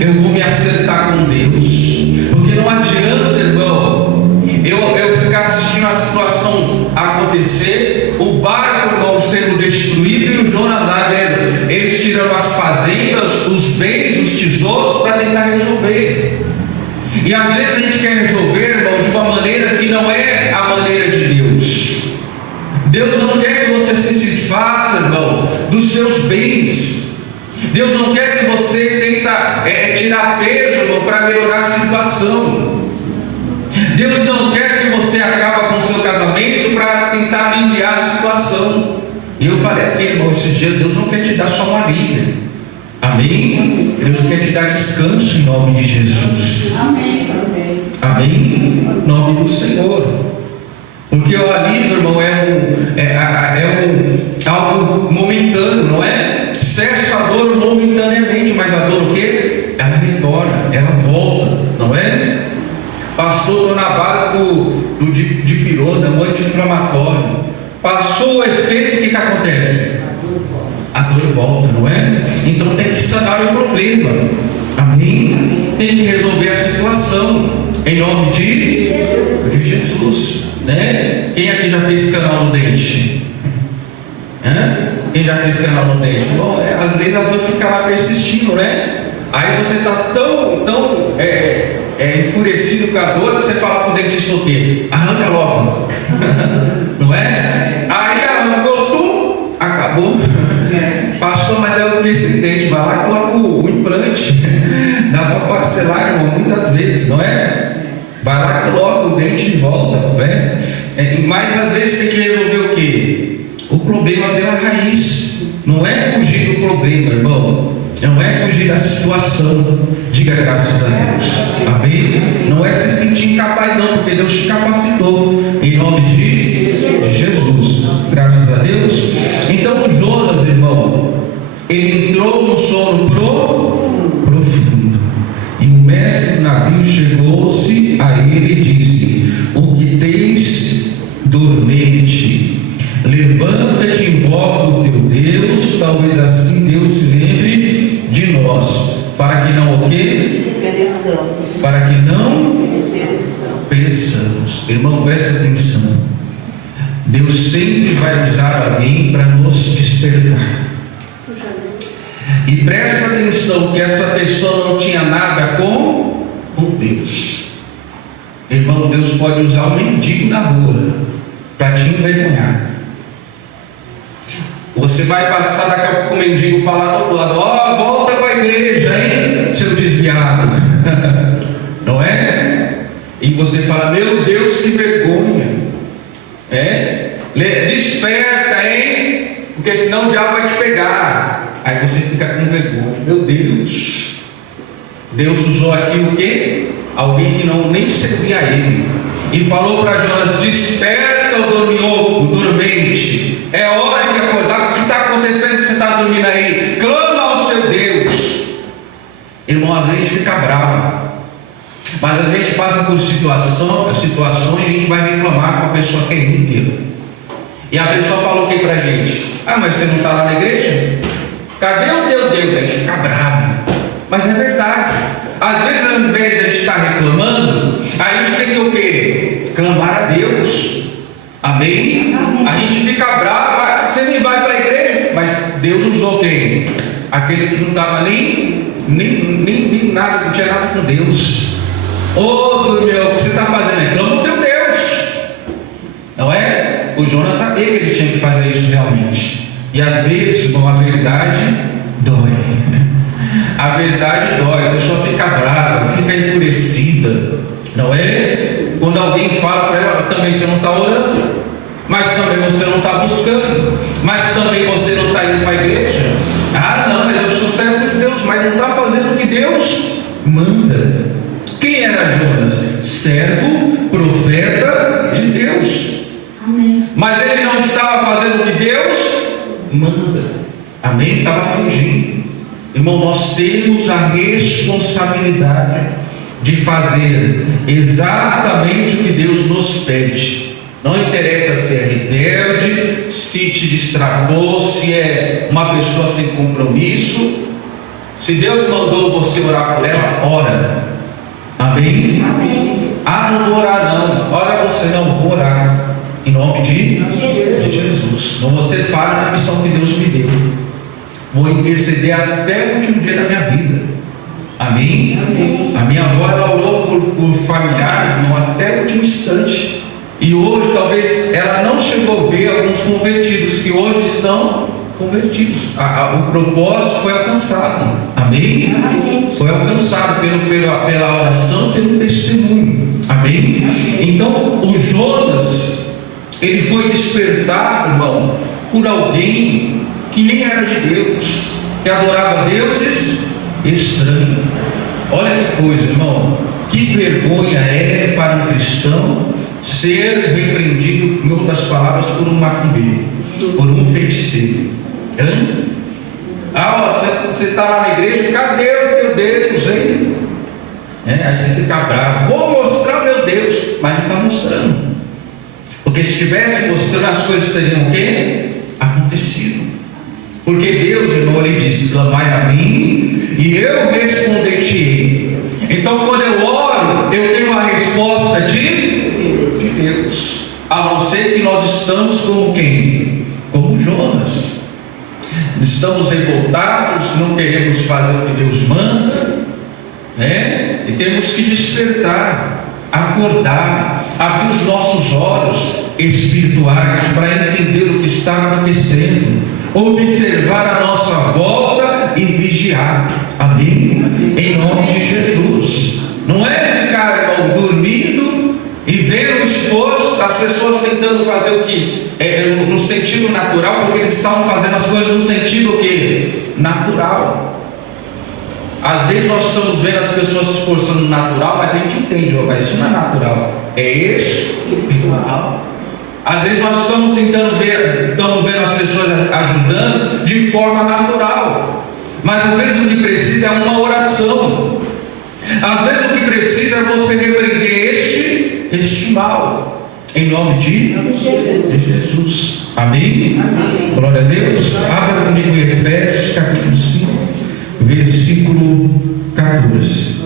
Eu vou me acertar com Deus. Porque não adianta, irmão, eu ficar assistindo a situação acontecer, o barco, irmão, sendo destruído e o Jonas lá vendo, eles tirando as fazendas, os bens, os tesouros para tentar resolver. E às vezes a gente quer resolver, irmão, de uma maneira que não é a maneira de Deus. Deus não quer que você se desfaça, irmão, dos seus bens. Deus não quer que você tenta tirar peso, irmão, para melhorar a situação. Deus não quer que você acabe com o seu casamento para tentar aliviar a situação. E eu falei aqui, irmão, esses dias, Deus não quer te dar só um alívio. Amém? Deus quer te dar descanso em nome de Jesus. Amém. Amém? Em nome do Senhor. Porque o alívio, irmão, algo momentâneo, não é? Cessa a dor momentaneamente, mas a dor o quê? Ela retorna, ela volta, não é? Pastor, estou na base do dipirona, um anti-inflamatório. Passou o efeito, o que acontece? A dor volta, não é? Então tem que sanar o problema. Amém? Tem que resolver a situação em nome de Jesus. Né? Quem aqui já fez canal no dente? Quem já fez canal no dente? Bom, às vezes a dor fica lá persistindo, né? Aí você está tão enfurecido com a dor, você fala para o dentista o quê? Arranca logo. Não é? Aí arrancou, acabou. Pastor, mas eu fiz esse dente, vai lá e coloca o implante. Dá para parcelar, irmão, muitas vezes, não é? Vai lá e coloca o dente de volta, não é? Mas às vezes tem que resolver o quê? O problema pela raiz. Não é fugir do problema, irmão. Não é fugir da situação. Diga graças a Deus. Amém? Não é se sentir incapaz, não, porque Deus te capacitou. Em nome de Jesus. Graças a Deus. Então o Jonas, irmão, ele entrou no sono profundo. E o mestre do navio chegou-se a ele e disse: o que tens dormente? Levanta-te e invoca o teu Deus, talvez assim Deus se lembre de nós, para que não o quê? Pereçamos. Para que não pereçamos. Irmão, presta atenção. Deus sempre vai usar alguém para nos despertar. E presta atenção que essa pessoa não tinha nada com Deus. Irmão, Deus pode usar um mendigo na rua para te envergonhar. Você vai passar daqui a pouco o mendigo falar do outro lado: volta com a igreja, hein, seu desviado. Não é? E você fala: meu Deus, que vergonha. Desperta, hein, porque senão o diabo vai te pegar. Aí você fica com vergonha. Meu Deus. Deus usou aqui o quê? Alguém que não nem servia a ele. E falou para Jonas: desperta, o dormente. É hora de acordar. O que está acontecendo que você está dormindo aí? Clama ao seu Deus. Irmão, às vezes a gente fica bravo. Mas às vezes a gente passa por situações e a gente vai reclamar com a pessoa que é ímpia. E a pessoa falou o que para a gente? Mas você não está lá na igreja? Cadê o teu Deus? A gente fica bravo. Mas é verdade. Às vezes, ao invés de a gente estar reclamando, a gente tem que o quê? Clamar a Deus. Amém? A gente fica bravo. Você nem vai para a igreja. Mas Deus usou quem? Aquele que não estava nem nada, não tinha nada com Deus. Meu, o que você está fazendo? Clama o teu Deus. Não é? O Jonas sabia que ele tinha que fazer isso realmente. E às vezes, irmão, a verdade dói. A verdade dói, a pessoa fica brava, fica enfurecida, não é? Quando alguém fala para ela, também você não está orando, mas também você não está buscando, mas também você não está indo para a igreja. Ah, não, mas eu sou servo de Deus, mas não está fazendo o que Deus manda. Quem era Jonas? Servo, profeta de Deus. Amém. Mas ele não estava fazendo o que Deus manda. Amém? Estava fugindo. Irmão, nós temos a responsabilidade de fazer exatamente o que Deus nos pede. Não interessa se é rebelde, se te distratou, se é uma pessoa sem compromisso. Se Deus mandou você orar por ela, ora. Amém? Amém. Ah, não vou orar não. Ora, você não, vou orar. Em nome de Jesus. Então você fala na missão que Deus me deu. Vou interceder até o último dia da minha vida. Amém? Amém. A minha avó, ela orou por familiares, não, até o último instante. E hoje talvez ela não chegou a ver alguns convertidos que hoje estão convertidos. O propósito foi alcançado. Amém? Amém. Foi alcançado pela oração, pelo testemunho. Amém? Então o Jonas, ele foi despertado, irmão, por alguém que nem era de Deus, que adorava deuses estranhos. Olha que coisa, irmão, que vergonha é para um cristão ser repreendido, em outras palavras, por um macumbeiro, por um feiticeiro. Você está lá na igreja, cadê o teu Deus, hein? Aí você fica bravo, vou mostrar o meu Deus, mas não está mostrando, porque se estivesse mostrando, as coisas teriam o quê? Acontecido. Porque Deus, irmão, ele diz: clamai a mim e eu responder-te-ei. Então quando eu oro, eu tenho uma resposta de Deus, a não ser que nós estamos como quem? Como Jonas. Estamos revoltados, não queremos fazer o que Deus manda, né? E temos que despertar, acordar, abrir os nossos olhos espirituais para entender o que está acontecendo, observar a nossa volta e vigiar. Amém? Em nome de Jesus. Não é ficar, irmão, dormindo e ver o esforço das pessoas tentando fazer o que no sentido natural, porque eles estavam fazendo as coisas no sentido o que? Natural. Às vezes nós estamos vendo as pessoas se esforçando no natural, mas a gente entende, mas isso não é natural, é espiritual. Às vezes nós estamos vendo as pessoas ajudando de forma natural, mas às vezes o que precisa é uma oração. Às vezes o que precisa é você repreender este mal, em nome de Jesus. Amém? Amém. Glória a Deus. Abra comigo em Efésios capítulo 5, versículo 14.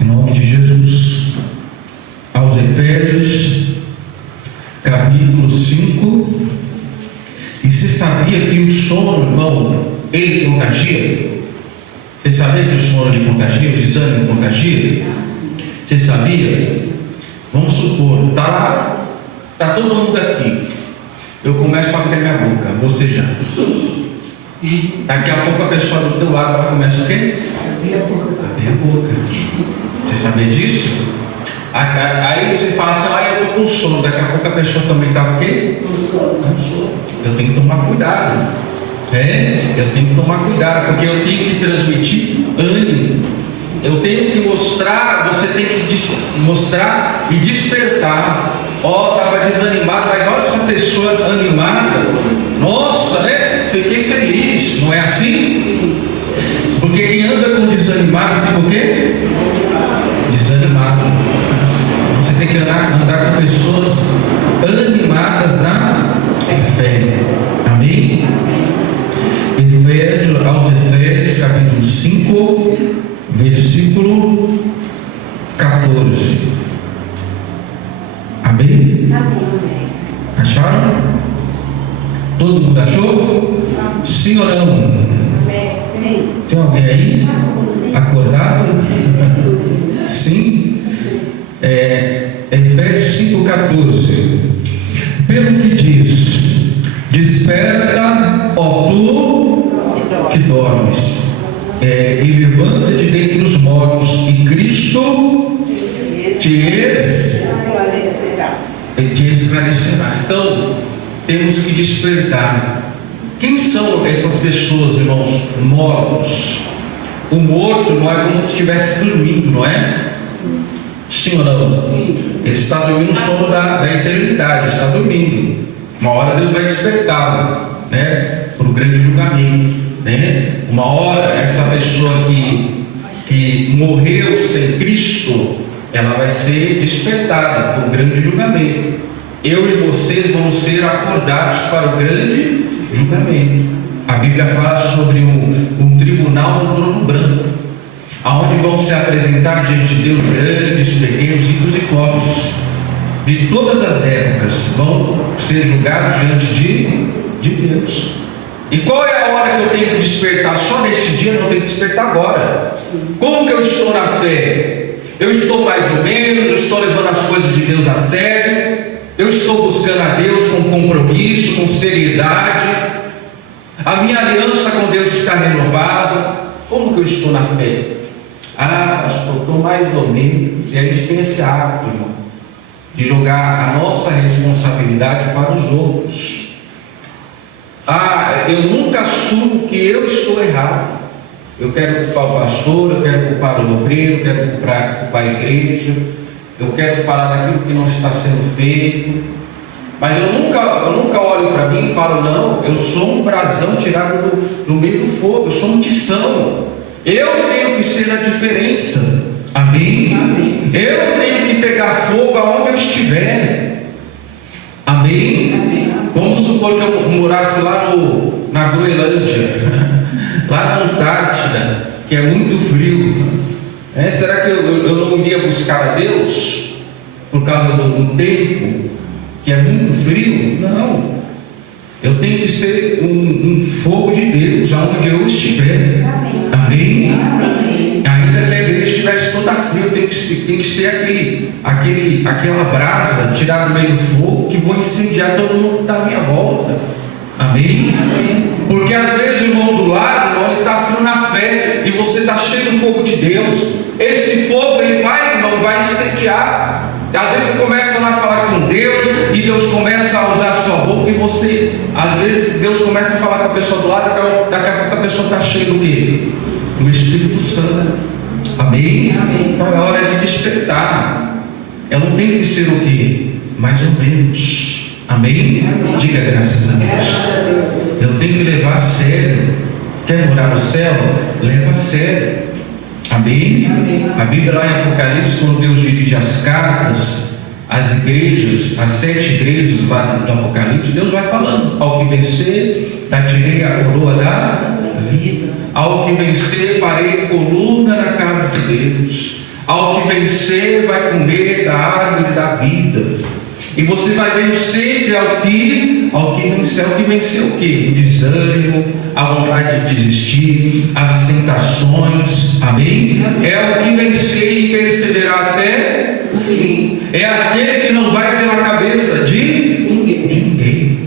Em nome de Jesus. Aos Efésios capítulo 5. E você sabia que o sono, irmão, ele contagia? Você sabia que o sono ele contagia? O desânimo contagia? Você sabia? Vamos supor, tá todo mundo aqui. Eu começo a abrir minha boca, você já. Daqui a pouco a pessoa do teu lado ela começa o quê? Abrir a boca. Você sabia disso? Aí você fala assim, eu estou com sono. Daqui a pouco a pessoa também está o quê? Com sono. Eu tenho que tomar cuidado. Eu tenho que tomar cuidado, porque eu tenho que transmitir ânimo. Eu tenho que mostrar, você tem que mostrar e despertar. Estava desanimado, mas olha essa pessoa animada. Nossa, né? Fiquei feliz, não é assim? Porque quem anda com desanimado fica o quê? Desanimado. Você tem que andar com pessoas animadas na fé. Amém? Aos Efésios capítulo 5, versículo 14. Amém? Acharam? Todo mundo achou? Sim ou não? Sim. Tem alguém aí? Acordado? Sim? Efésios 5,14. ele diz: desperta, ó tu que dormes, e levanta de dentre os mortos, e Cristo te esclarecerá. Então, temos que despertar. Quem são essas pessoas, irmãos? Mortos. O morto não é como se estivesse dormindo, não é? Sim ou não? Ele está dormindo o sono da eternidade, está dormindo. Uma hora Deus vai despertá-lo, né? Para o grande julgamento, né? Uma hora essa pessoa que morreu sem Cristo, ela vai ser despertada para o grande julgamento. Eu e vocês vamos ser acordados para o grande julgamento. A Bíblia fala sobre um tribunal no trono branco, aonde vão se apresentar diante de Deus grandes, pequenos, ricos e pobres, de todas as épocas, vão ser julgados diante de Deus. E qual é a hora que eu tenho que despertar? Só nesse dia? Não tenho que despertar agora. Como que eu estou na fé? Eu estou mais ou menos? Eu estou levando as coisas de Deus a sério? Eu estou buscando a Deus com compromisso, com seriedade? A minha aliança com Deus está renovada? Como que eu estou na fé? Pastor, estou mais ou menos. E a gente tem esse hábito, irmão, de jogar a nossa responsabilidade para os outros. Eu nunca assumo que eu estou errado. Eu quero culpar o pastor, eu quero culpar o obreiro, eu quero culpar a igreja, eu quero falar daquilo que não está sendo feito. Mas eu nunca olho para mim e falo: não, eu sou um brasão tirado do meio do fogo, eu sou um tição. Eu tenho que ser a diferença. Amém? Amém. Eu tenho que pegar fogo aonde eu estiver. Amém? Amém. Vamos supor que eu morasse lá na Groenlândia, lá na Antártida, que é muito frio. Será que eu não iria buscar a Deus por causa do tempo, que é muito frio? Não. Eu tenho que ser um fogo de Deus aonde eu estiver. Amém? Amém? Ainda que a igreja estivesse toda fria, tem que ser aquela brasa tirada do meio do fogo, que vou incendiar todo mundo que está à minha volta. Amém? Amém? Porque às vezes o irmão do lado, irmão, ele está frio na fé, e você está cheio do fogo de Deus. Esse fogo ele vai incendiar. Às vezes você começa a falar com Deus, e Deus começa a usar a sua boca, e você, às vezes, Deus começa a falar com a pessoa do lado, daqui a pouco a pessoa está cheia do quê? Do Espírito Santo. Amém? Amém. Então é hora de despertar. Eu não tenho que ser o quê? Mais ou menos. Amém? Amém. Diga graças a Deus. Eu tenho que levar a sério. Quer morar no céu? Leva a sério. Amém? Amém? A Bíblia lá em Apocalipse, quando Deus dirige as cartas às igrejas, às 7 igrejas lá do Apocalipse, Deus vai falando: ao que vencer, darei a coroa da vida. Ao que vencer, farei coluna na casa de Deus. Ao que vencer, vai comer da árvore da vida. E você vai vendo sempre ao que vencer. Ao que vencer o quê? O desânimo, a vontade de desistir, as tentações. Amém? É o que vencer e perseverar até o fim. É aquele que não vai pela cabeça de ninguém.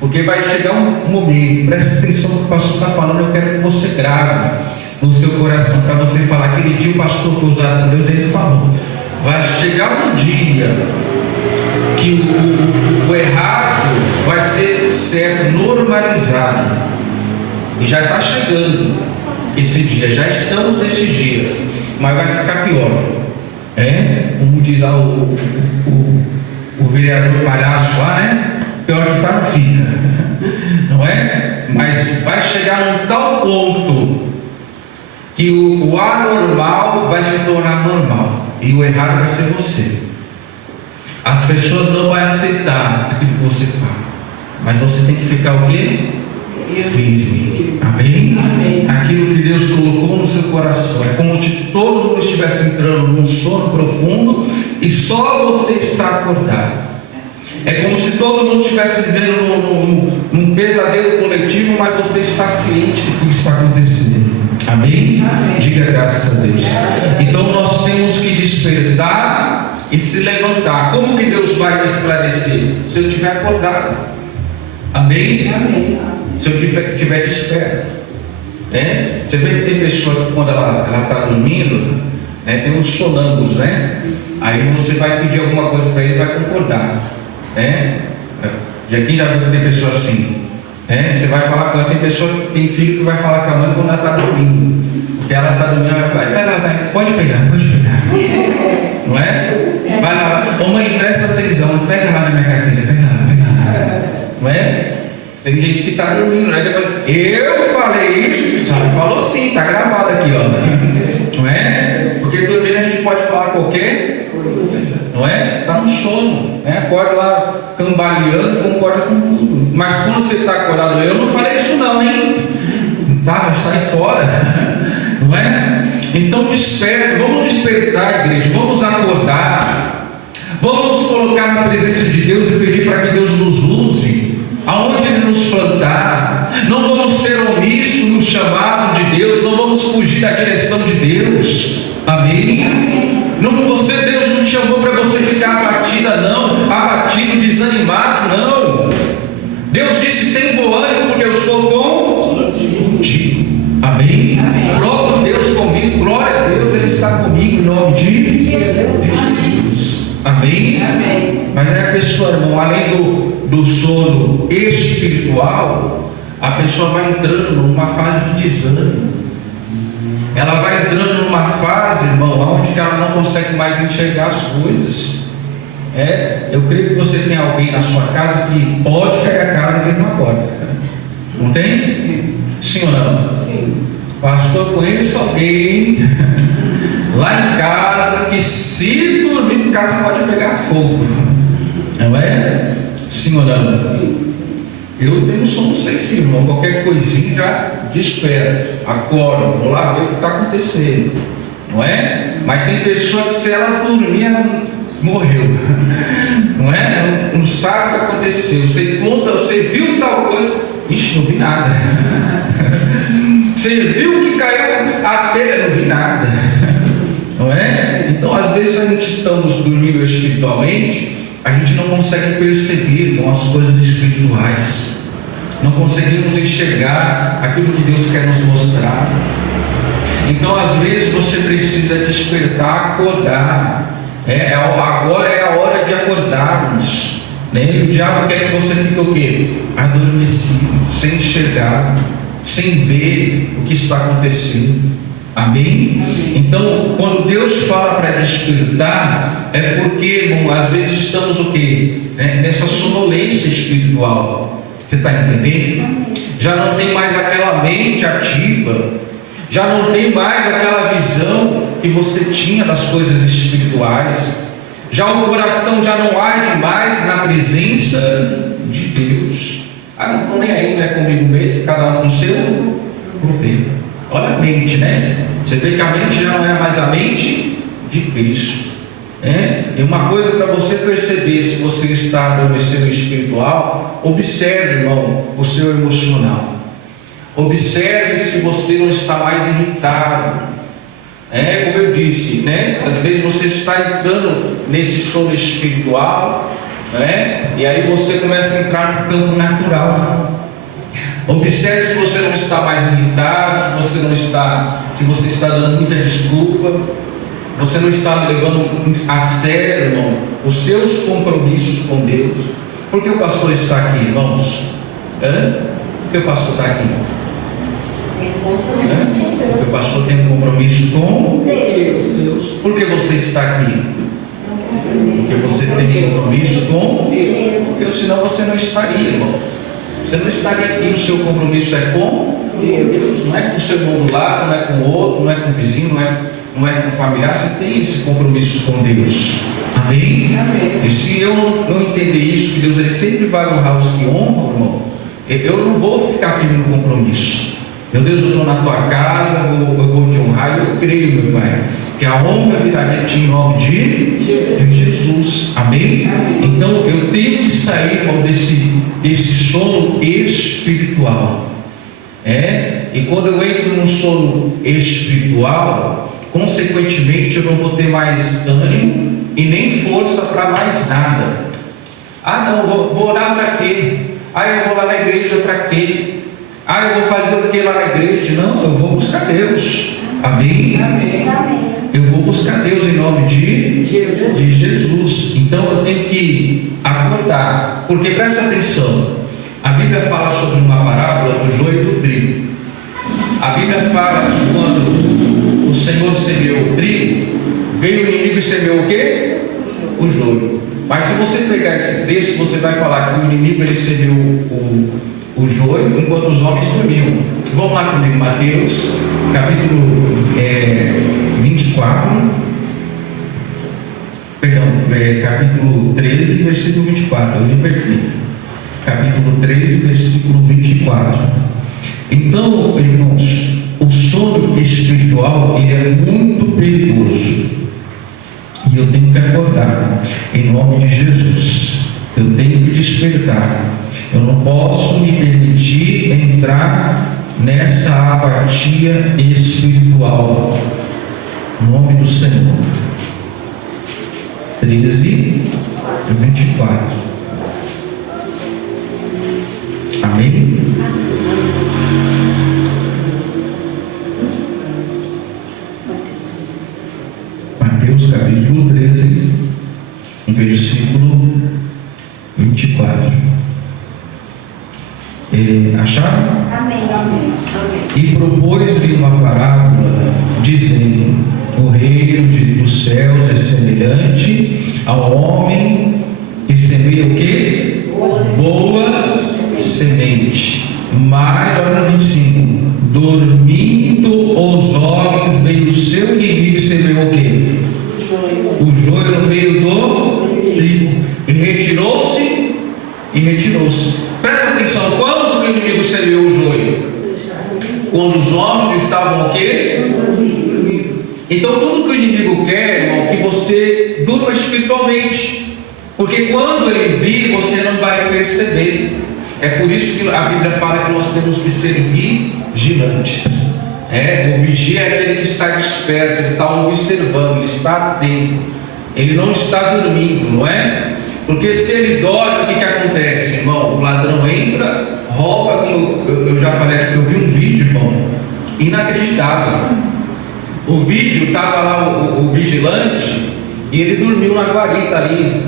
Porque vai chegar um momento, preste atenção no que o pastor está falando, eu quero que você grave no seu coração, para você falar: aquele dia o pastor foi usado por Deus, ele falou. Vai chegar um dia que o errado vai ser certo, normalizado. E já está chegando esse dia, já estamos nesse dia, mas vai ficar pior. Como diz lá o vereador palhaço lá, né? Pior que está, não fica. Não é? Mas vai chegar num tal ponto que o anormal vai se tornar normal, e o errado vai ser você. As pessoas não vão aceitar aquilo que você fala, mas você tem que ficar o quê? Firme. Amém? Amém? Aquilo que Deus colocou no seu coração. É como se todo mundo estivesse entrando num sono profundo e só você está acordado. É como se todo mundo estivesse vivendo num pesadelo coletivo, mas você está ciente do que está acontecendo. Amém? Amém. Diga graças a Deus. Então nós temos que despertar orar e se levantar. Como que Deus vai me esclarecer? Se eu estiver acordado. Amém? Amém. Se eu estiver desperto. Você vê que tem pessoa que quando ela está dormindo, tem uns sonâmbulos, né? Aí você vai pedir alguma coisa para ele e vai concordar. Aqui já viu que tem pessoa assim. Você vai falar com ela, tem pessoa que tem filho que vai falar com a mãe quando ela está dormindo. Porque ela está dormindo, ela vai falar, vai, pode pegar. Não é? Vai lá, ô mãe, presta atenção, pega lá na minha carteira, pega lá. Não é? Tem gente que está dormindo, né? Eu falei isso, sabe? Falou sim, está gravado aqui, ó. Não é? Porque dormindo a gente pode falar qualquer coisa, não é? Está no sono, né? Acorda lá cambaleando, concorda com tudo. Mas quando você está acordado, eu não falei isso não, hein? Tá, sai fora, não é? Então desperta, vamos despertar, igreja, vamos acordar, vamos colocar na presença de Deus e pedir para que Deus nos use, aonde Ele nos plantar. Não vamos ser omissos no chamado de Deus, não vamos fugir da direção de Deus. Amém? Não, Deus não te chamou para você ficar abatida, não, abatido, desanimado, não. Deus disse: tem bom ânimo, porque eu sou contigo. Amém? Glória a Deus comigo, glória a Deus, Ele está comigo em nome de Jesus. Amém? Mas aí a pessoa, irmão, além do sono espiritual, a pessoa vai entrando numa fase de desânimo. Ela vai entrando numa fase, irmão, onde ela não consegue mais enxergar as coisas. Eu creio que você tem alguém na sua casa que pode cair a casa que ele não acorda. Não tem? Sim ou não? Sim. Pastor, conheço alguém lá em casa que, se dormir em casa, pode pegar fogo. Não é? Sim ou não? Sim. Eu tenho sono sensível, irmão. Qualquer coisinha já desperto, acordo, vou lá ver o que está acontecendo, não é? Mas tem pessoa que, se ela dormir, ela morreu, não é? Não sabe o que aconteceu. Você conta, você viu tal coisa, ixi, não vi nada. Você viu que caiu a telha, não vi nada, não é? Então, às vezes, a gente estamos dormindo espiritualmente, a gente não consegue perceber com as coisas espirituais, não conseguimos enxergar aquilo que Deus quer nos mostrar. Então, às vezes, você precisa despertar, acordar. Agora é a hora de acordarmos, né? E o diabo quer que você fique o quê? Adormecido, sem enxergar, sem ver o que está acontecendo. Amém? Então, quando Deus fala para despertar, é porque, irmão, às vezes estamos o quê? Nessa sonolência espiritual. Você está entendendo? Já não tem mais aquela mente ativa, já não tem mais aquela visão que você tinha das coisas espirituais, já o coração já não arde mais na presença de Deus. Não estou nem aí, não é comigo mesmo, cada um com o seu problema. Olha a mente, né? Você vê que a mente já não é mais a mente de Cristo. E uma coisa para você perceber se você está adormecendo espiritual: observe, irmão, o seu emocional. Observe se você não está mais irritado. Como eu disse, né? Às vezes você está entrando nesse sono espiritual, e aí você começa a entrar no campo natural. Observe se você não está mais irritado, se você está dando muita desculpa, você não está levando a sério, irmão, os seus compromissos com Deus. Por que o pastor está aqui, irmãos? Por que o pastor está aqui? Porque o pastor tem um compromisso com Deus. Por que você está aqui? Porque você tem um compromisso com Deus. Porque senão você não estaria, irmão. Você não estaria aqui, o seu compromisso é com Deus. Não é com o seu irmão do lado, não é com o outro, não é com o vizinho, não é com o familiar. Você tem esse compromisso com Deus. Amém? E se eu não entender isso, que Deus ele sempre vai honrar os que honram, irmão, eu não vou ficar firme no compromisso. Meu Deus, eu estou na tua casa, eu vou te honrar. Eu creio, meu Pai, que a honra virá de ti em nome de Jesus. Amém? Então eu tenho que sair, irmão, desse sono espiritual. E quando eu entro num sono espiritual, consequentemente eu não vou ter mais ânimo e nem força para mais nada. Ah, não, vou orar para quê? Ah, eu vou lá na igreja para quê? Ah, eu vou fazer o que lá na igreja? Não, eu vou buscar Deus. Amém? Amém. Eu vou buscar Deus em nome de Jesus. Então eu tenho que acordar, porque presta atenção, a Bíblia fala sobre uma parábola do joio e do trigo. A Bíblia fala que quando o Senhor semeou o trigo, veio o inimigo e semeou o quê? O joio. Mas se você pegar esse texto, você vai falar que o inimigo ele semeou o joio enquanto os homens dormiam. Vamos lá comigo, Mateus, capítulo 24, perdão, capítulo 13, versículo 24, eu me perdi. Capítulo 13, versículo 24. Então, irmãos, o sono espiritual ele é muito perigoso. E eu tenho que acordar, em nome de Jesus. Eu tenho que despertar. Eu não posso me permitir entrar nessa apatia espiritual. Em nome do Senhor. 13, 24. Amém? Mateus capítulo 13, versículo 24. Acharam? Amém. Amém. E propôs-lhe uma parábola, dizendo: o reino dos céus é semelhante ao homem que semeia o quê? Boa semente. Mas, olha no 25: dormindo os homens, veio o seu inimigo e semeou o quê? O joio no meio do trigo. E retirou-se. Presta atenção, quando o inimigo semeou o joio? Quando os homens estavam o quê? Então tudo que o inimigo quer, irmão, é que você durma espiritualmente. Porque quando ele vir, você não vai perceber. É por isso que a Bíblia fala que nós temos que ser vigilantes. O vigia é aquele que está desperto, ele está observando, ele está atento, ele não está dormindo, não é? Porque se ele dorme, o que acontece, irmão? O ladrão entra, rouba, como eu já falei aqui, eu vi um vídeo, irmão, inacreditável. O vídeo estava lá o vigilante e ele dormiu na guarita ali,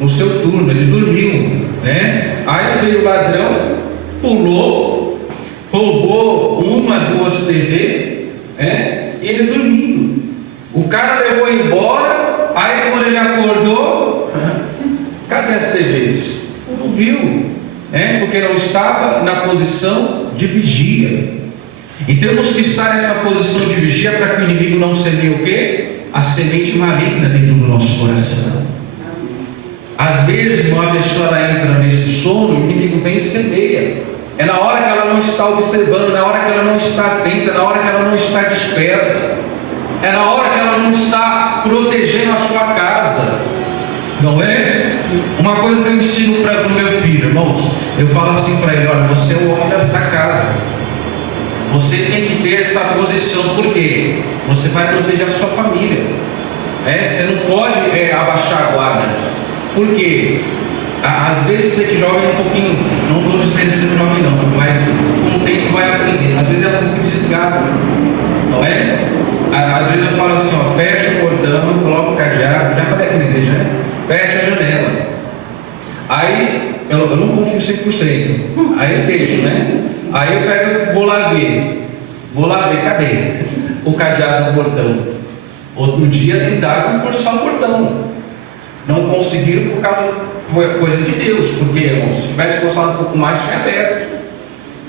no seu turno, ele dormiu, né? Aí veio o ladrão, pulou, roubou uma, duas TV, e ele dormindo. O cara levou embora, aí quando ele acordou, cadê as TVs? Não viu, porque não estava na posição de vigia. E temos que estar nessa posição de vigia para que o inimigo não semeie o quê? A semente maligna dentro do nosso coração. Às vezes, uma pessoa ela entra nesse sono, o inimigo vem e semeia. É na hora que ela não está observando, na hora que ela não está atenta, na hora que ela não está desperta, é na hora que ela não está protegendo a sua casa, não é? Uma coisa que eu ensino para o meu filho, irmãos, eu falo assim para ele: olha, você é o homem da casa, você tem que ter essa posição, porque você vai proteger a sua família, você não pode abaixar a guarda, porque às vezes você que joga um pouquinho, não estou desmerecendo jovem não, mas com o tempo vai aprender, às vezes é um pouco desligado, não é? Às vezes eu falo assim, fecha o portão, coloca o cadeado, já falei aqui na igreja, né? Fecha a janela. Aí eu não confio 100%, aí eu deixo, né? Aí eu pego, vou lá ver, cadê o cadeado do portão? Outro dia tentaram forçar o portão, não conseguiram por causa coisa de Deus, porque, irmão, se tivesse forçado um pouco mais, tinha aberto.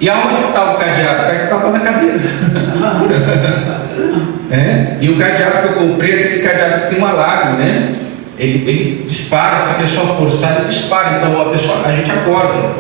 E aonde estava o cadeado? O cadeado estava na cadeira. E o cadeado que eu comprei, aquele cadeado que tem um alarme, né? Ele dispara, se a pessoa forçar, ele dispara, então a gente acorda.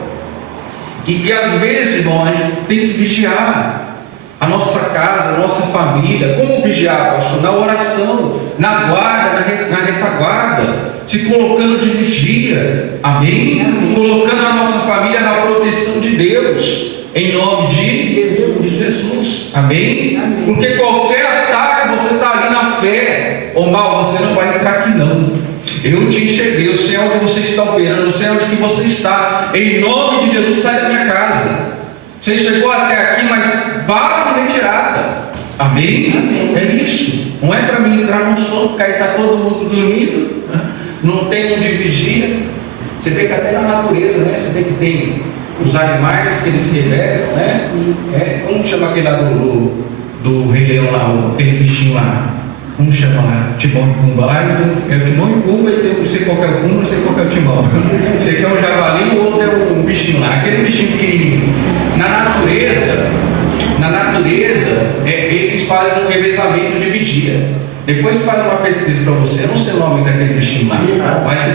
E às vezes, irmão, a gente tem que vigiar a nossa casa, a nossa família. Como vigiar, pastor? Na oração, na guarda, na retaguarda, se colocando de vigia, amém? Colocando a nossa família na proteção de Deus, em nome de Jesus, amém? Porque qualquer ataque, você está ali na fé, ou mal, você não vai entrar Eu te enxerguei, eu sei onde você está operando, eu sei onde que você está. Em nome de Jesus, sai da minha casa. Você chegou até aqui, mas vá para retirada. Amém? Amém? É isso. Não é para mim entrar num sono, porque aí está todo mundo dormindo, não tem onde vigia. Você vê que até na natureza, né? Você vê que tem os animais que eles se revestem, né? Como chama aquele lá do Rei Leão lá, aquele bichinho lá? Como chama lá? Timão e Pumba lá? É o Timão e Pumba, e eu sei qual é o Pumba, eu sei qual é o Timão. Você quer um javali, o outro é um bichinho lá. Aquele bichinho pequenininho. Na natureza, eles fazem um revezamento de vigia. Depois você faz uma pesquisa para você, eu não sei o nome daquele bichinho lá. Vai ser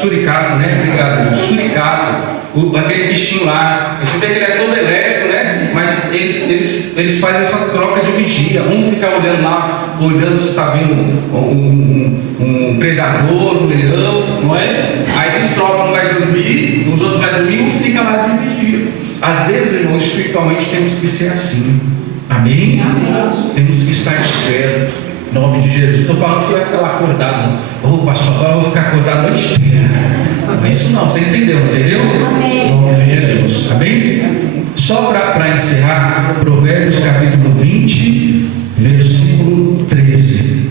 suricato, né? Obrigado, suricato. Aquele bichinho lá, você vê que ele é todo elétrico, né? Mas eles fazem essa troca de vigia. Um fica olhando lá, olhando se está vindo um predador, um leão, não é? Aí eles trocam, um vai dormir, os outros vão dormir, um fica lá de vigia. Às vezes, irmãos, espiritualmente temos que ser assim. Amém? Amém. Temos que estar esperto. Em nome de Jesus. Estou falando que você vai ficar lá acordado. Pastor, agora eu vou ficar acordado a noite inteira. Não é isso não, você entendeu? Amém. Em nome de Jesus. Amém? Só para encerrar, Provérbios capítulo 20, versículo 13.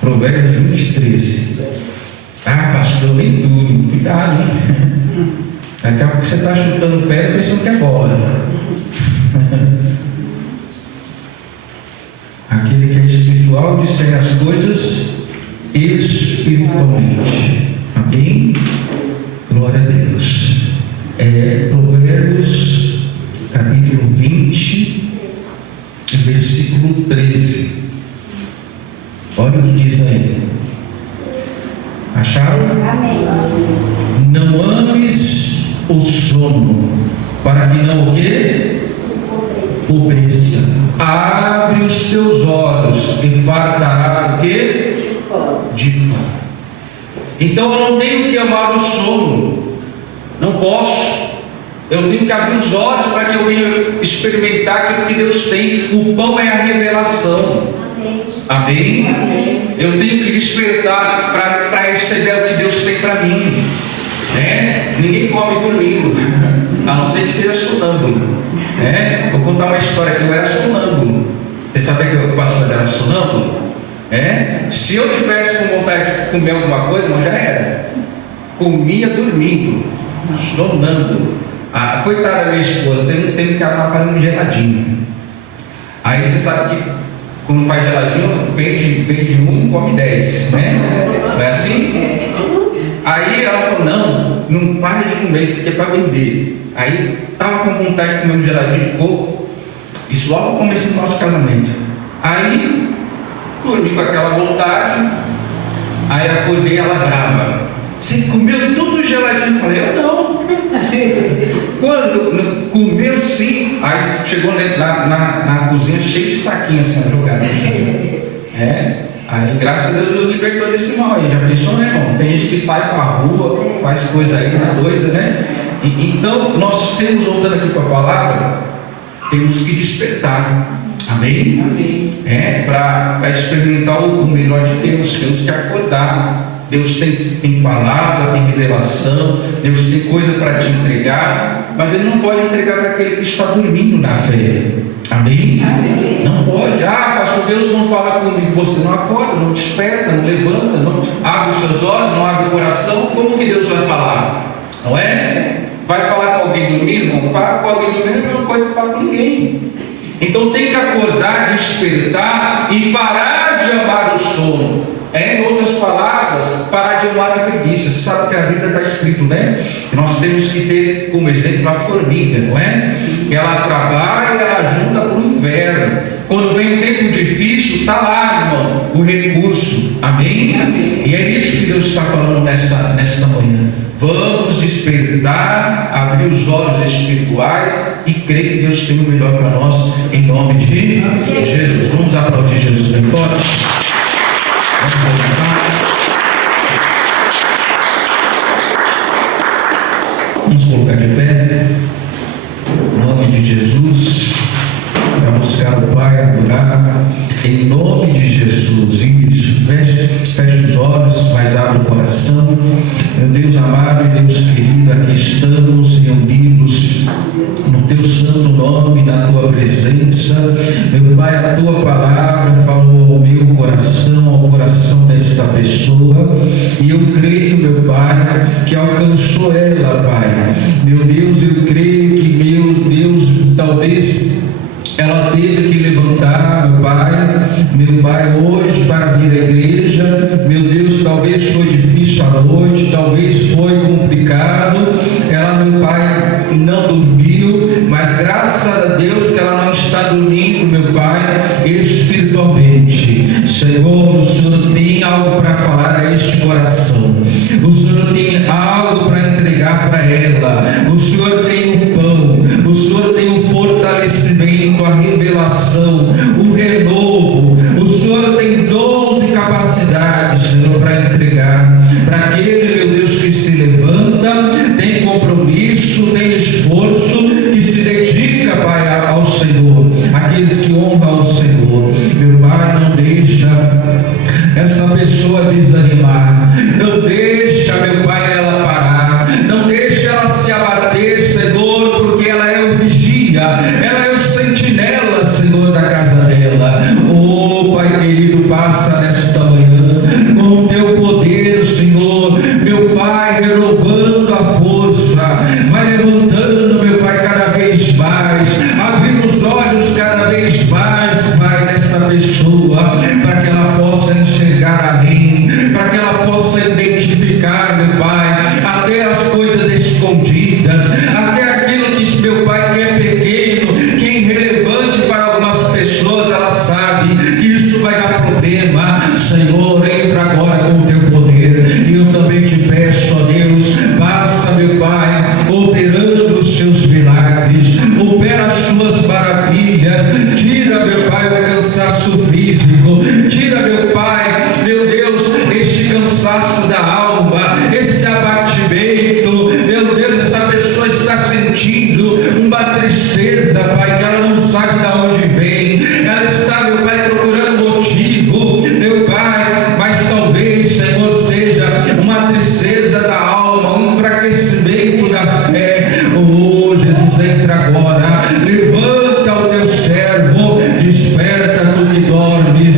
Provérbios 20, 13. Pastor, vem tudo. Cuidado, hein? Daqui a pouco você está chutando pedra pensando que é bola. Aquele que é espiritual discerne as coisas espiritualmente. Amém? Glória a Deus. Provérbios capítulo 20, versículo 13. Olha o que diz aí. Acharam? Amém. Não ames o sono, para que não o quê? Pobreça. Abre os teus olhos e fartará o quê? De pão. Então eu não tenho que amar o sono. Não posso. Eu tenho que abrir os olhos para que eu venha experimentar aquilo que Deus tem. O pão é a revelação. Amém? Amém. Eu tenho que despertar para receber o que Deus tem para mim. Ninguém come dormindo, a não ser que seja sonâmbulo. Vou contar uma história que eu era sonâmbulo. Você sabia que o pastor era sonâmbulo? Se eu tivesse com vontade de comer alguma coisa, não já era. Comia dormindo, sonâmbulo. Coitada da minha esposa, tem que acabar fazendo geladinho. Aí você sabe que quando faz geladinho, vende um, come 10, né? Não é assim? Aí ela falou, não pare de comer, isso aqui é para vender. Aí estava com vontade de comer um geladinho de coco. Isso logo no começo do nosso casamento. Aí dormi com aquela vontade. Aí acordei ela brava. Você comeu tudo o geladinho? Eu falei, eu não. Quando comeu sim. Aí chegou na cozinha cheio de saquinhos assim, jogado. Aí graças a Deus nos libertou desse mal aí. Já pensou, né, irmão? Tem gente que sai para a rua, faz coisa aí, tá doida, né? Então nós temos, voltando aqui com a palavra, temos que despertar. Amém? Amém. Para experimentar o melhor de Deus, temos que acordar. Deus tem palavra, tem revelação, Deus tem coisa para te entregar, mas Ele não pode entregar para aquele que está dormindo na fé. Amém? Amém. Não pode. Pastor, Deus não fala comigo. Você não acorda, não desperta, não levanta, não abre os seus olhos, não abre o coração. Como que Deus vai falar? Não é? Vai falar com alguém dormindo? Não fala com alguém dormindo, é a mesma coisa que fala com ninguém. Então tem que acordar, despertar e parar de amar o sono. Em outras palavras, parar de amar a preguiça. Você sabe que a Bíblia está escrito, né? Que nós temos que ter como exemplo a formiga, não é? Que ela trabalha, ela junta para o inverno. Quando vem um tempo difícil, está lá, irmão, o recurso. Amém? Amém? E é isso que Deus está falando nesta manhã. Vamos despertar, abrir os olhos espirituais e crer que Deus tem o melhor para nós, em nome de Jesus. Vamos aplaudir Jesus bem forte. Vamos colocar de pé, em nome de Jesus, para buscar o Pai, adorar, em nome de Jesus. Meu Deus amado e Deus querido, aqui estamos reunidos no Teu santo nome, na Tua presença. Meu Pai, a Tua palavra falou ao meu coração, ao coração desta pessoa, e eu creio, meu Pai, que alcançou ela, Pai. Meu Deus, eu creio que, meu Deus, talvez ela teve que levantar, meu Pai, hoje para vir à igreja. Meu Deus, talvez foi difícil a noite, talvez foi complicado. Ela, meu Pai, não dormiu, mas graças a Deus que ela não está dormindo, meu Pai, espiritualmente. Senhor, o Senhor tem algo para falar a este coração. O Senhor tem algo para entregar para ela. O Senhor tem o pão, o Senhor tem o fortalecimento, a revelação, o renovo. O Senhor tem dons e capacidades, Senhor, para entregar para aquele, meu Deus, que se levanta, tem compromisso, tem esforço, que se dedica, Pai, ao Senhor, aqueles que honram ao Senhor. Meu Pai, não deixa essa pessoa desanimar, não deixa, meu Pai, ela parar, não deixa ela se abater, Senhor, porque ela é o vigia, ela é o sentinela, Senhor, da casa dela. Oh, Pai querido, passa nesta manhã com o Teu poder, Senhor, meu Pai, renovando a força, vai levantando, meu Pai, cada vez mais, abrindo os olhos cada vez mais, Pai, nessa pessoa, para que ela possa enxergar além, para que ela possa identificar, meu Pai, até as coisas escondidas, até aquilo que, meu Pai, que é pequeno, que é irrelevante para algumas pessoas, ela sabe que isso vai dar problema. Senhor, entra agora com o Teu poder, e eu também te peço, ó Deus, passa, meu Pai, operando os Seus milagres, opera as Suas maravilhas, tira, meu Pai, o cansaço físico, tira, meu Pai, meu Deus, este cansaço da alma, esse abatimento, meu Deus, essa pessoa está sentindo uma tristeza, Pai, que ela não sabe de onde vem, ela está, meu Pai, procurando motivo, meu Pai, mas talvez, Senhor, seja uma tristeza da alma, um enfraquecimento da fé. Oh, Jesus, entra agora, levanta o Teu servo, desperta tu que dormes.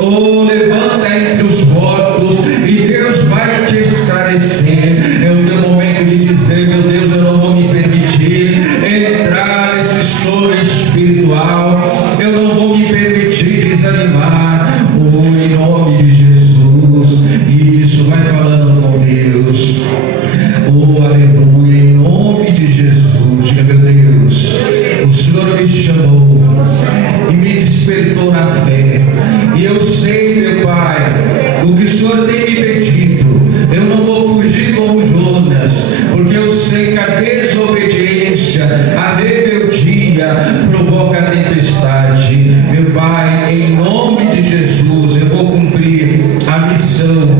Oh, levanta entre os mortos, e Deus vai te esclarecer. É o teu momento de dizer, meu Deus, eu não vou me permitir entrar nesse choro espiritual, eu não vou me permitir desanimar. Oh, em nome de Jesus, isso, vai falando com Deus. Oh, aleluia, em nome de Jesus. Diga, meu Deus, o Senhor me chamou e me despertou na fé, e eu sei, meu Pai, o que o Senhor tem me pedido. Eu não vou fugir como Jonas, porque eu sei que a desobediência, a rebeldia provoca a tempestade. Meu Pai, em nome de Jesus, eu vou cumprir a missão